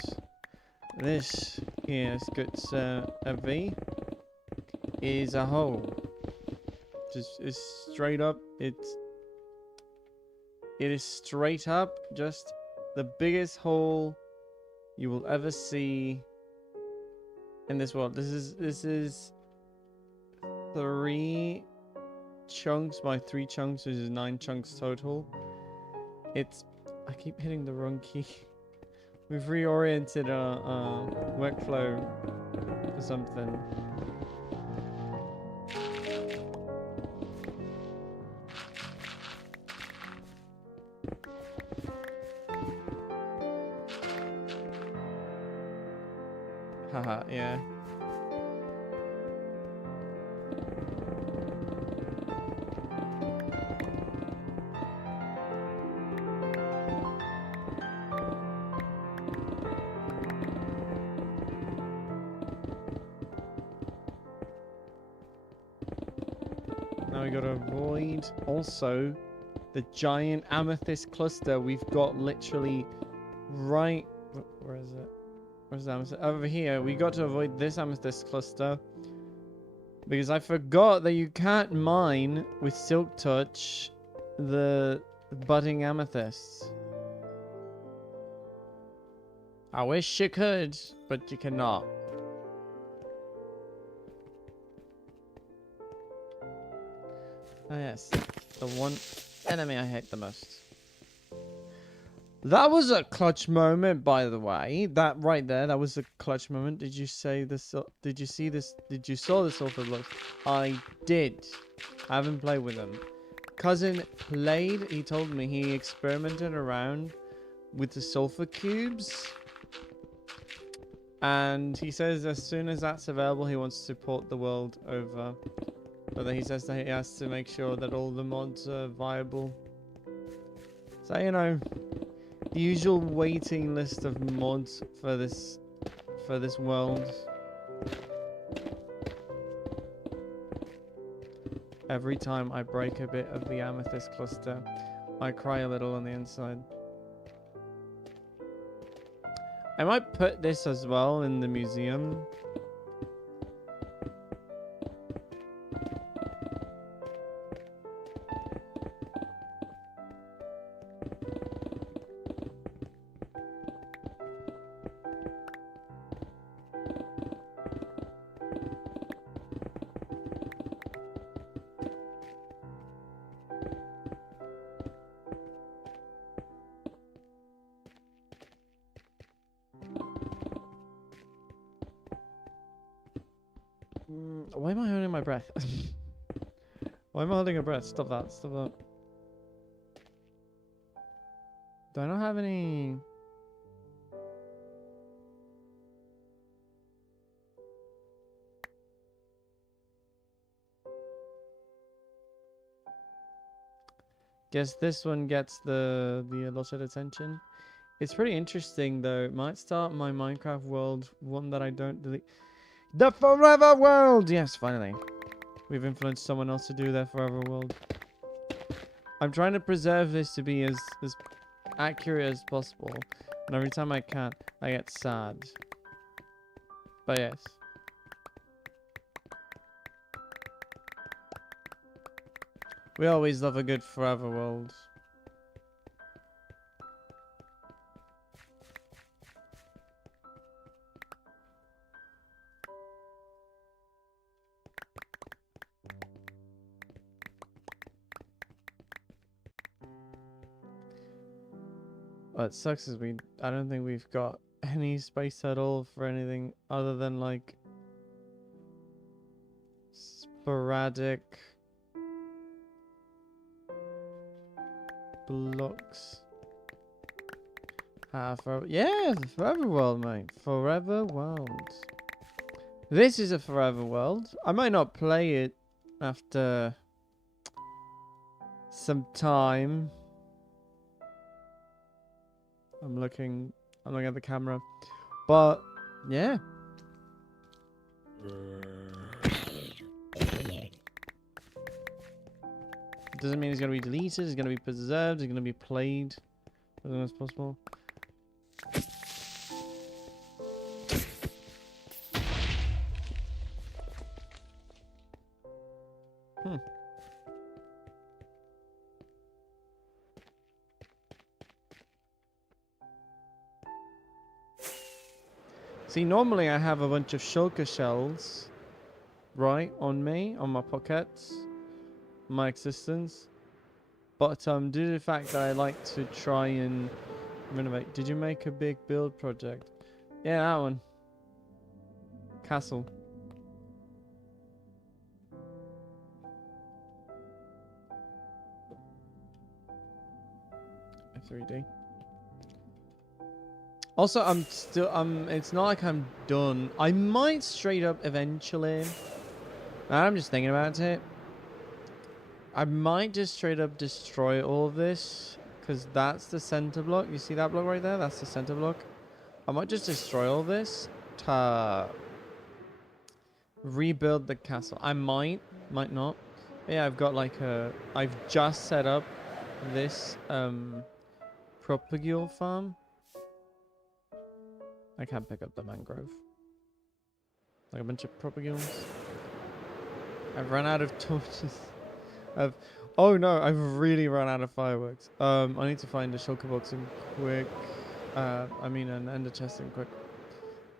This here has got a V. Is a hole. Just is straight up. It is straight up just the biggest hole you will ever see in this world. This is 3 chunks by 3 chunks, which is 9 chunks total. It's... I keep hitting the wrong key. We've reoriented our workflow for something. Haha, yeah. Now we gotta avoid also the giant amethyst cluster we've got literally right... Where is it? Where's the amethyst? Over here. We got to avoid this amethyst cluster because I forgot that you can't mine with Silk Touch the budding amethysts. I wish you could, but you cannot. Oh yes, the one enemy I hate the most. That was a clutch moment, by the way. That right there, that was a clutch moment. Did you say this? Did you see this? Did you saw the sulfur blocks? I did. I haven't played with them. Cousin played. He told me he experimented around with the sulfur cubes. And he says as soon as that's available, he wants to port the world over. But then he says that he has to make sure that all the mods are viable. So, you know, the usual waiting list of mods for this world. Every time I break a bit of the amethyst cluster, I cry a little on the inside. I might put this as well in the museum. Why am I holding my breath? Why am I holding a breath? Stop that. Stop that. Do I not have any... Guess this one gets the allotted attention. It's pretty interesting though. It might start my Minecraft world, one that I don't delete. The Forever World! Yes, finally. We've influenced someone else to do their Forever World. I'm trying to preserve this to be as accurate as possible. And every time I can't, I get sad. But yes. We always love a good Forever World. What sucks is I don't think we've got any space at all for anything other than like sporadic blocks. Yeah, the Forever World, mate. Forever World. This is a Forever World. I might not play it after some time. I'm looking at the camera. But yeah. Doesn't mean it's gonna be deleted, it's gonna be preserved, it's gonna be played as long as possible. See, normally I have a bunch of shulker shells, right, on me, on my pockets, my existence. But due to the fact that I like to try and renovate. Did you make a big build project? Yeah, that one. Castle. F3D. Also, it's not like I'm done. I might straight up eventually. I'm just thinking about it. I might just straight up destroy all of this. Because that's the center block. You see that block right there? That's the center block. I might just destroy all this to rebuild the castle. I might not. But yeah, I've got like I've just set up this propagule farm. I can't pick up the mangrove. Like a bunch of propagules. I've run out of torches. Oh no, I've really run out of fireworks. I need to find a shulker box in quick. I mean an ender chest in quick.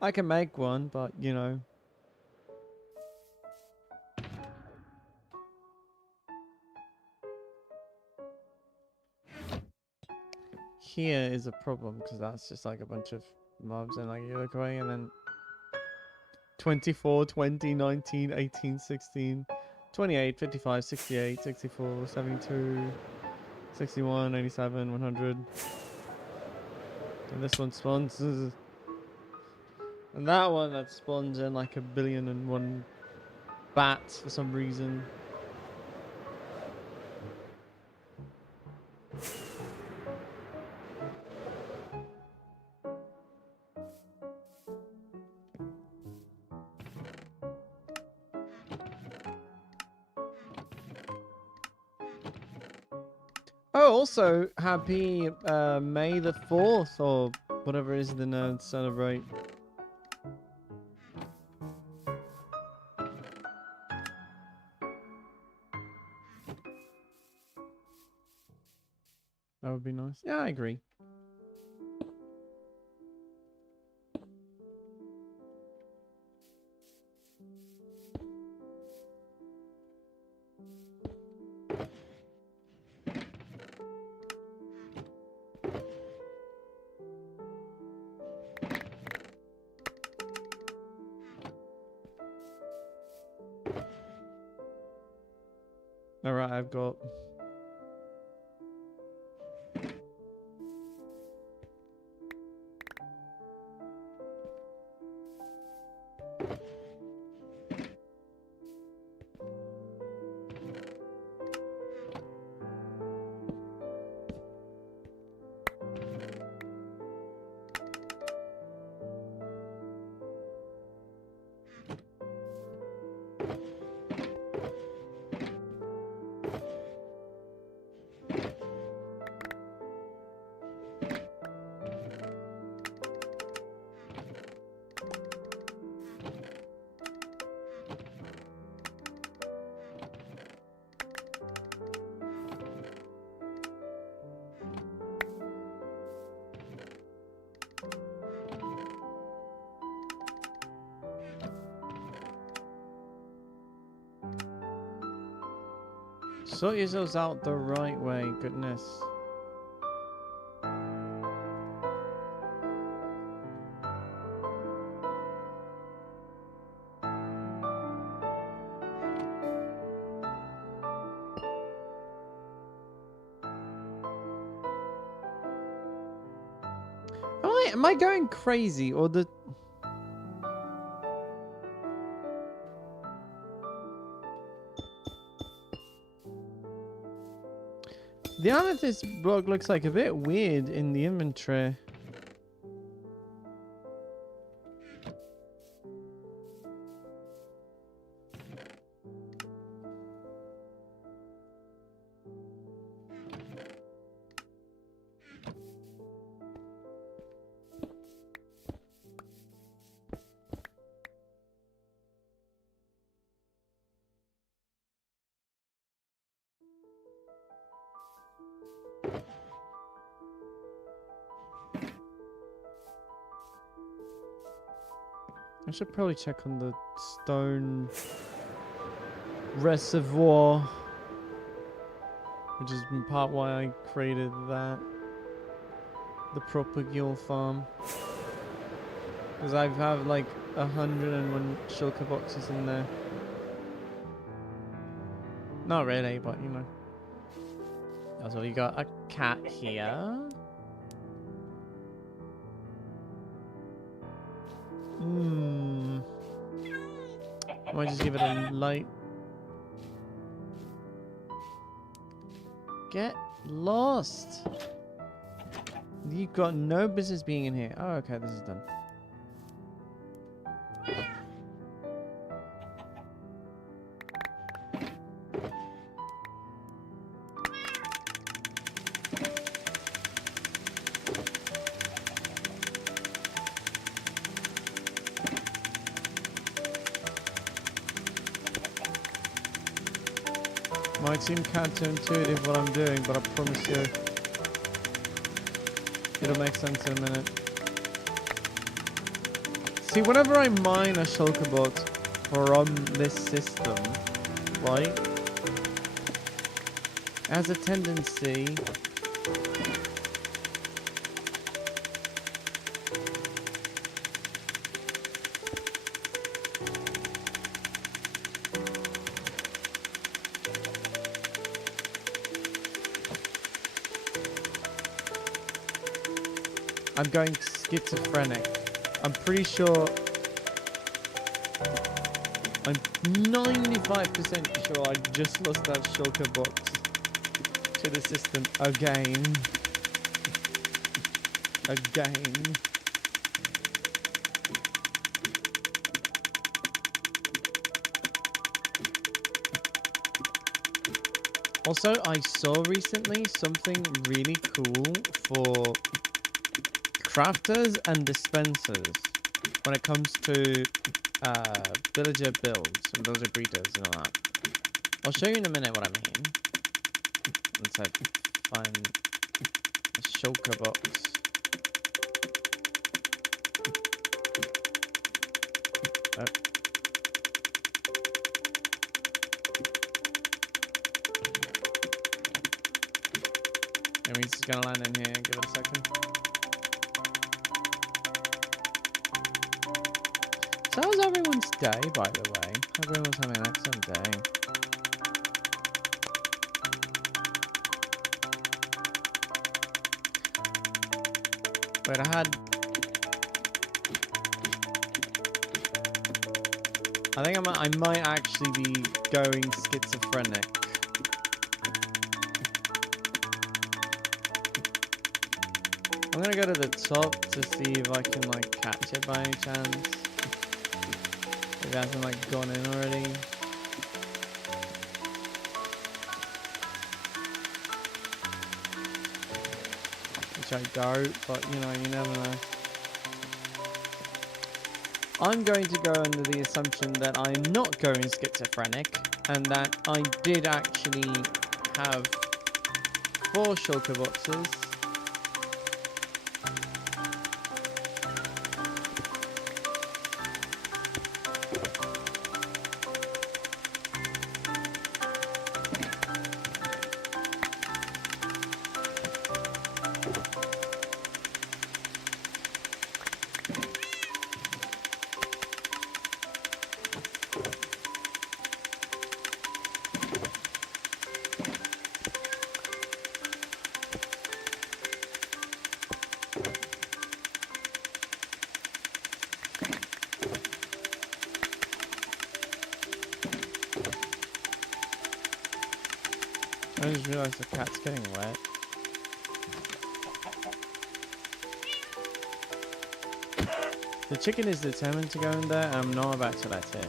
I can make one, but you know. Here is a problem because that's just like a bunch of mobs and like you look away and then 24, 20, 19, 18, 16, 28, 55, 68, 64, 72, 61, 87, 100. And this one spawns. And that one that spawns in like 1,000,000,001 bats for some reason. Oh, also, happy May the 4th, or whatever it is the nerds celebrate. That would be nice. Yeah, I agree. I've got. Sort yourselves out the right way, goodness. Am I going crazy or the... The amethyst block looks like a bit weird in the inventory. I should probably check on the stone reservoir, which is in part why I created that, the proper guild farm, because I have like 101 shulker boxes in there. Not really, but you know. Also, you got a cat here. I might just give it a light. Get lost! You've got no business being in here. Oh, okay, this is done. Might seem counterintuitive what I'm doing, but I promise you, it'll make sense in a minute. See, whenever I mine a shulker box from this system, right, it has a tendency I'm going schizophrenic. I'm pretty sure... I'm 95% sure I just lost that shulker box to the system again. Again. Also, I saw recently something really cool for crafters and dispensers when it comes to villager builds and villager breeders and all that. I'll show you in a minute what I mean. Once I find a shulker box. Oh. It means it's gonna land in here. Give it a second. So how was everyone's day, by the way? Hope everyone's having an excellent day. Wait, I think I might actually be going schizophrenic. I'm gonna go to the top to see if I can like catch it by any chance. If it hasn't like gone in already. Which I doubt, but you know, you never know. I'm going to go under the assumption that I'm not going schizophrenic and that I did actually have 4 shulker boxes. I just realised the cat's getting wet. The chicken is determined to go in there, and I'm not about to let it.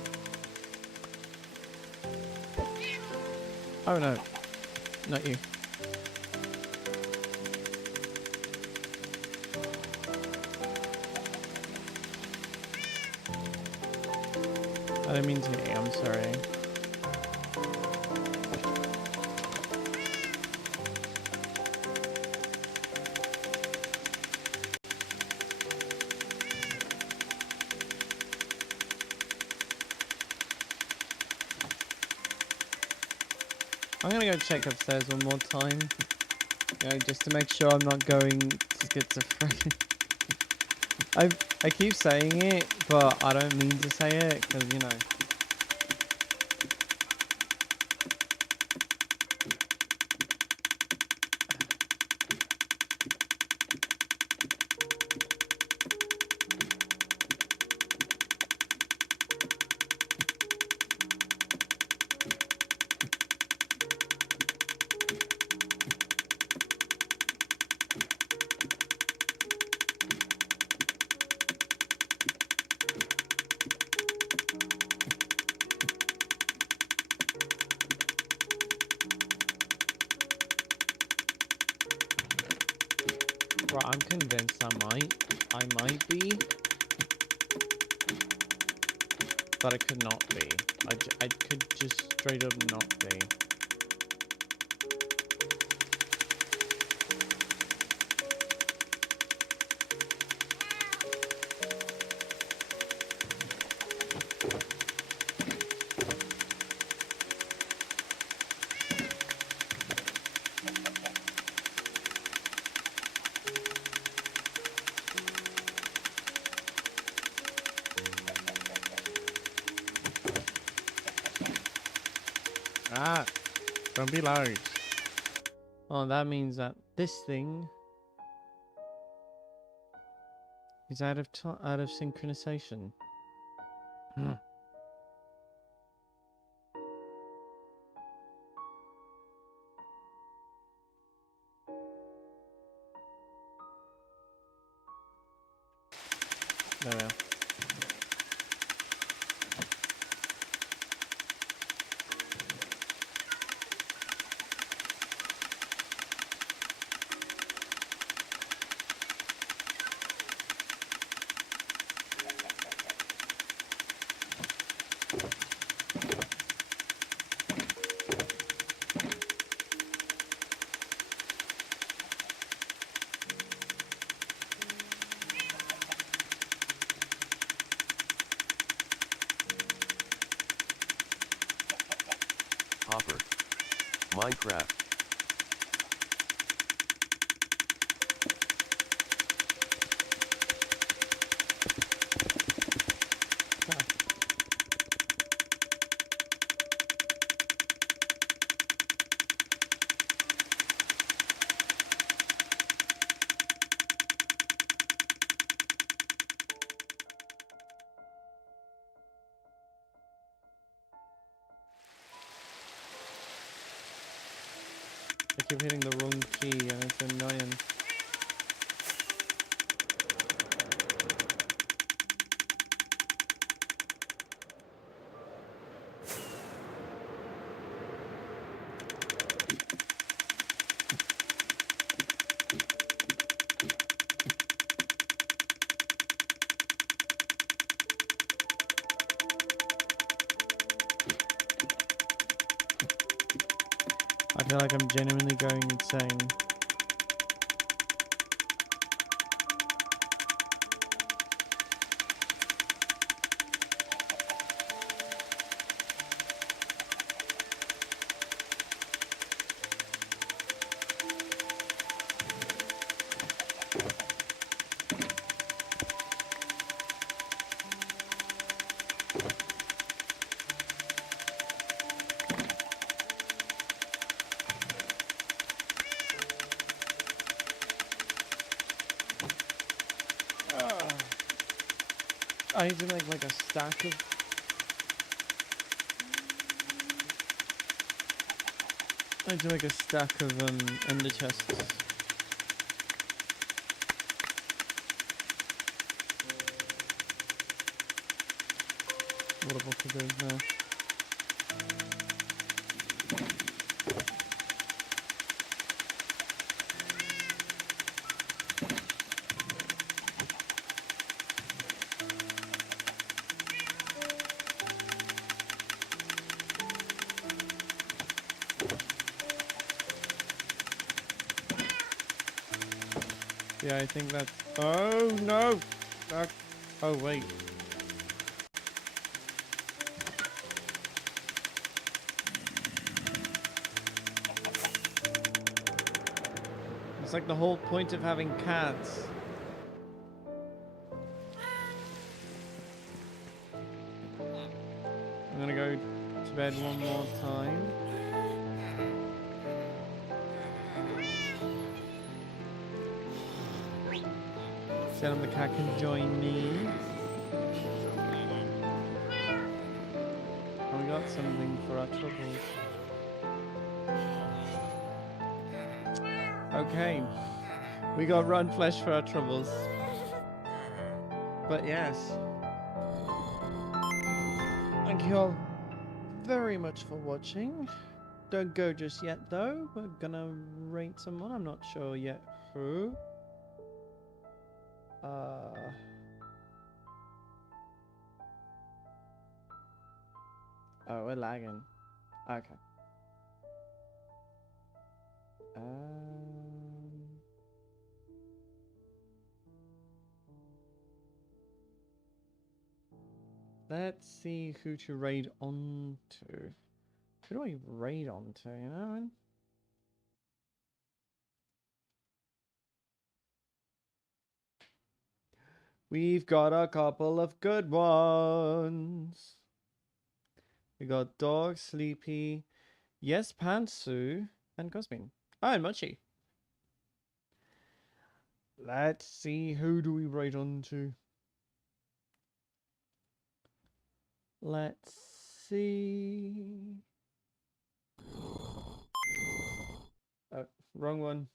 Oh no, not you. I didn't mean to hit you, I'm sorry. I'm gonna go check upstairs one more time, you know, just to make sure I'm not going schizophrenic. I keep saying it, but I don't mean to say it, because, you know. Right, I'm convinced I might be, but I could not be. I could just straight up not be. Ah, don't be large. Oh, that means that this thing is out of synchronization. There we are. Hopper. Minecraft. I keep hitting the wrong key and it's annoying. I feel like I'm genuinely going insane. I need to make like a stack of... I need to make a stack of ender chests. What a book of those now. Yeah, I think that's... Oh, no! Oh, wait. It's like the whole point of having cats. I'm gonna go to bed one more time. Tell him the cat can join me. And we got something for our troubles. Okay. We got rotten flesh for our troubles. But yes. Thank you all very much for watching. Don't go just yet though. We're gonna rate someone. I'm not sure yet who. Oh, we're lagging. Okay. Let's see who to raid on to. Who do I raid on to, you know? We've got a couple of good ones. We got Dog, Sleepy, Yes, Pantsu, and Cosmin. Oh, and Mochi. Let's see, who do we raid on to? Let's see. Oh, wrong one.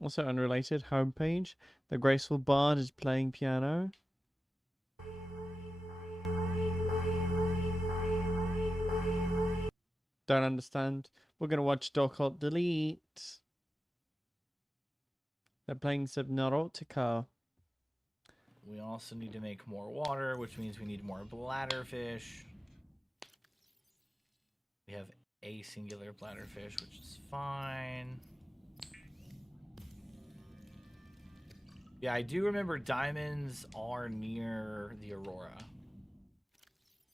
Also unrelated, homepage. The graceful bard is playing piano. Don't understand. We're gonna watch Dog Delete. They're playing Subnautica. We also need to make more water, which means we need more bladderfish. We have a singular bladderfish, which is fine. Yeah, I do remember diamonds are near the Aurora.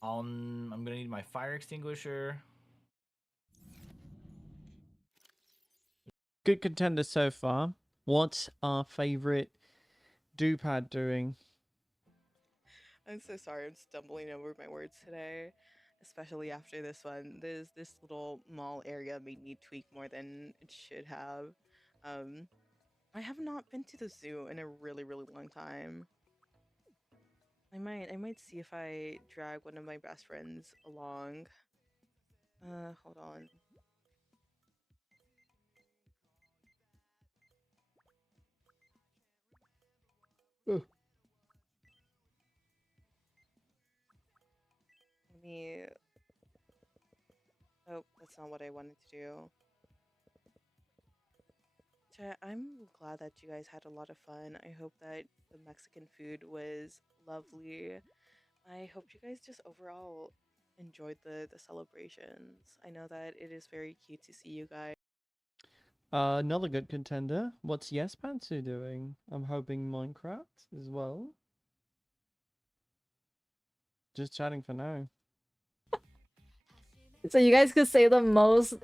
I'm gonna need my fire extinguisher. Good contender so far. What's our favorite Dupad doing? I'm so sorry. I'm stumbling over my words today, especially after this one. This little mall area made me tweak more than it should have. Um, I have not been to the zoo in a really, really long time. I might see if I drag one of my best friends along. Hold on. Let me. Oh, that's not what I wanted to do. Chat, I'm glad that you guys had a lot of fun. I hope that the Mexican food was lovely. I hope you guys just overall enjoyed the celebrations. I know that it is very cute to see you guys. Another good contender. What's Yes Pantsu doing? I'm hoping Minecraft as well. Just chatting for now. So you guys could say the most.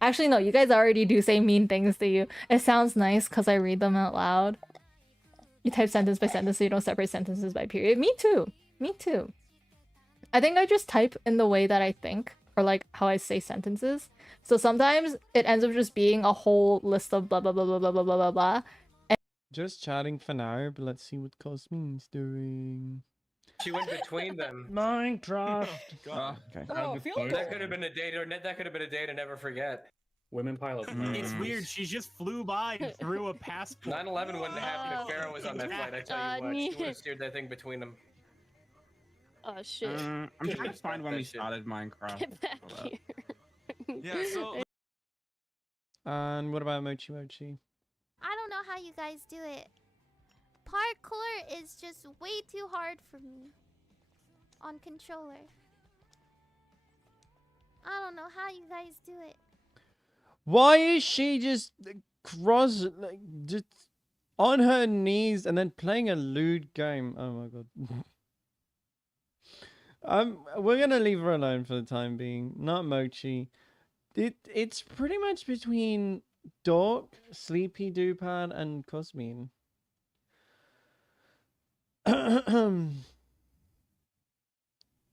Actually, no, you guys already do say mean things to you. It sounds nice because I read them out loud. You type sentence by sentence so you don't separate sentences by period. Me too. Me too. I think I just type in the way that I think, or like how I say sentences. So sometimes it ends up just being a whole list of blah blah blah blah blah blah blah blah blah. Just chatting for now, but let's see what Cosmine's doing. She went between them. Minecraft. God. Okay. Oh, That could have been a day to never forget. Women pilots. It's weird. She just flew by and threw a passport. 9/11 wouldn't have happened if Pharaoh was on that flight. I tell you what, she would have steered that thing between them. Oh shit. I'm trying to find when we started Minecraft. Get back here. Yeah, so And what about Mochi Mochi? I don't know how you guys do it. Parkour is just way too hard for me on controller. I don't know how you guys do it. Why is she just just on her knees and then playing a lewd game? Oh my god. We're gonna leave her alone for the time being. Not Mochi. It's pretty much between Dork, Sleepy Doopan, and Cosmine.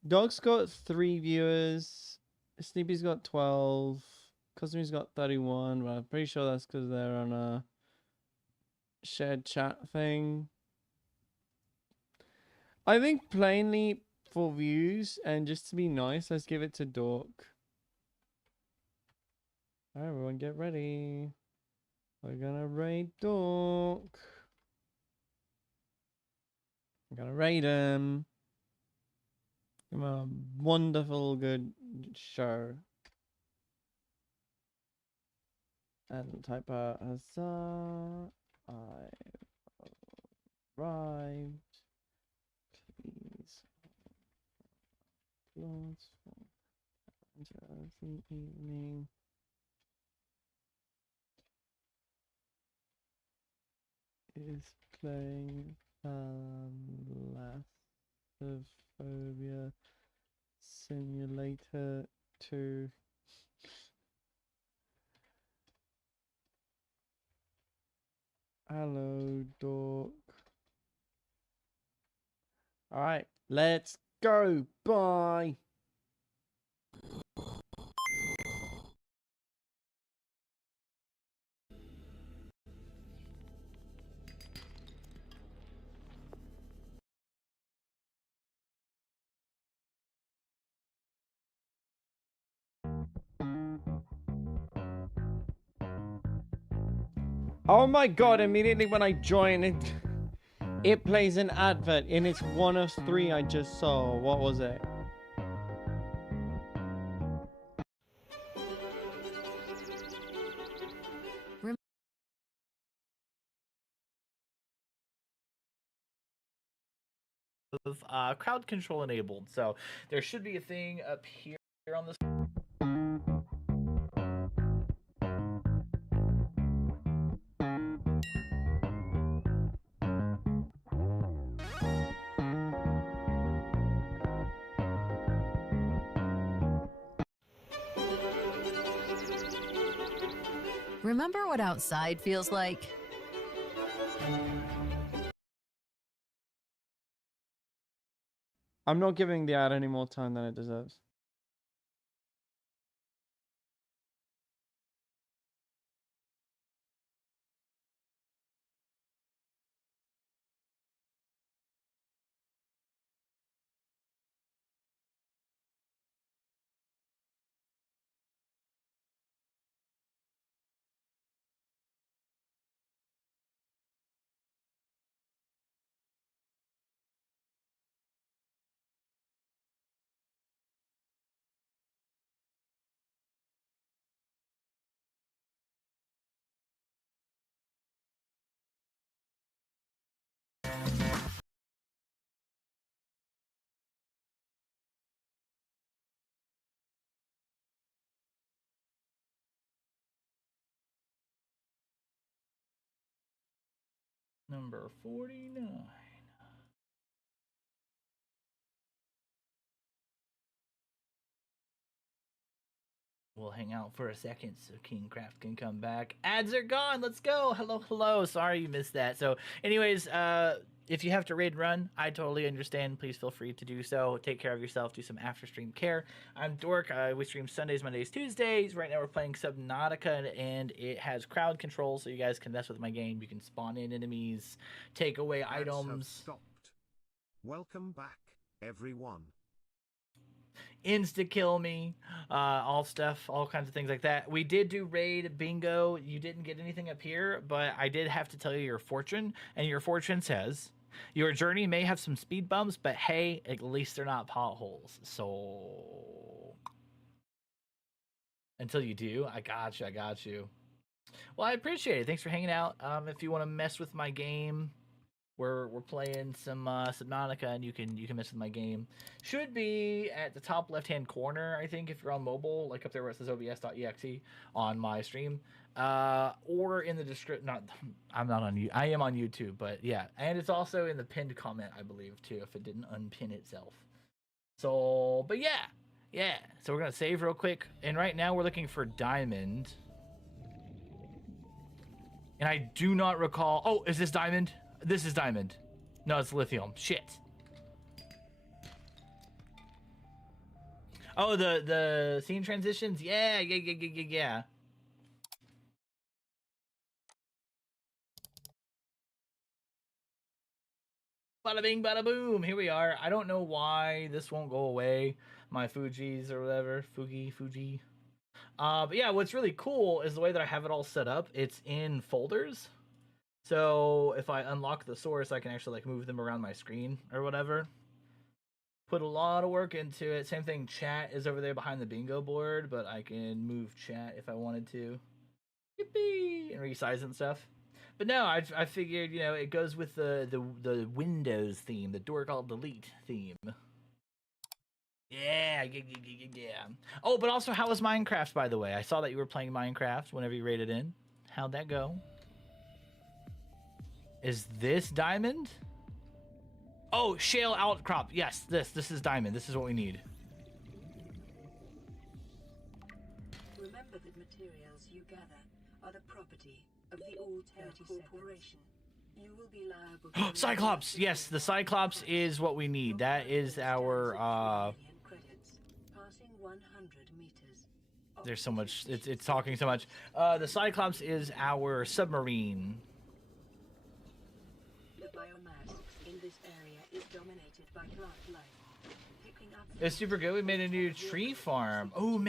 Dog's got 3 viewers. Sleepy's got 12. Cosmine's got 31. Well, I'm pretty sure that's because they're on a shared chat thing. I think plainly for views and just to be nice, let's give it to Dork. Alright, everyone get ready. We're gonna raid Dork. I'm gonna raid him. Give him a wonderful good show. And type out huzzah. I arrived. Please. Applause for the evening. Is playing Thalassophobia Simulator 2. Hello, Dork. Alright, let's go. Bye. Oh my god, immediately when I join it, it plays an advert and it's one of 3 I just saw. What was it? of crowd control enabled. So there should be a thing up here on this. Remember what outside feels like? I'm not giving the ad any more time than it deserves. Number 49. We'll hang out for a second so Kingcraft can come back. Ads are gone. Let's go. Hello, hello. Sorry you missed that. So, anyways, if you have to raid run, I totally understand. Please feel free to do so. Take care of yourself. Do some after stream care. I'm Dork. We stream Sundays, Mondays, Tuesdays. Right now we're playing Subnautica, and it has crowd control, so you guys can mess with my game. You can spawn in enemies, take away Ads have items. stopped. Welcome back, everyone. Insta kill me, all stuff, all kinds of things like that. We did do raid bingo. You didn't get anything up here, but I did have to tell you your fortune, and your fortune says your journey may have some speed bumps, but hey, at least they're not potholes. So until you do, I got you. Well, I appreciate it. Thanks for hanging out. If you want to mess with my game, we're playing some Subnautica, and you can mess with my game. Should be at the top left-hand corner, I think, if you're on mobile, like up there where it says obs.exe on my stream, or in the description. I am on YouTube, but yeah, and it's also in the pinned comment, I believe, too, if it didn't unpin itself. So, but yeah. So we're gonna save real quick, and right now we're looking for diamond, and I do not recall. Oh, is this diamond? This is diamond. No, it's lithium. Shit. Oh, the scene transitions? Yeah. Bada bing, bada boom. Here we are. I don't know why this won't go away. My Fuji's or whatever. Fuji. But yeah, what's really cool is the way that I have it all set up. It's in folders. So if I unlock the source, I can actually like move them around my screen or whatever. Put a lot of work into it. Same thing, chat is over there behind the bingo board, but I can move chat if I wanted to. Yippee! And resize it and stuff. But no, I figured, it goes with the Windows theme, the Dork Alt Delete theme. Yeah. Oh, but also, how was Minecraft, by the way? I saw that you were playing Minecraft whenever you raided in. How'd that go? Is this diamond? Oh, shale outcrop. Yes, this is diamond. This is what we need. Remember that materials you gather are the property of the Hytale Corporation. You will be liable. Cyclops. Yes, the Cyclops is what we need. That is our Passing 100 meters. There's so much. It's talking so much. The Cyclops is our submarine. Biomass in this area is dominated by plant life. Picking up It's super good. We made a new tree farm. Oh, man.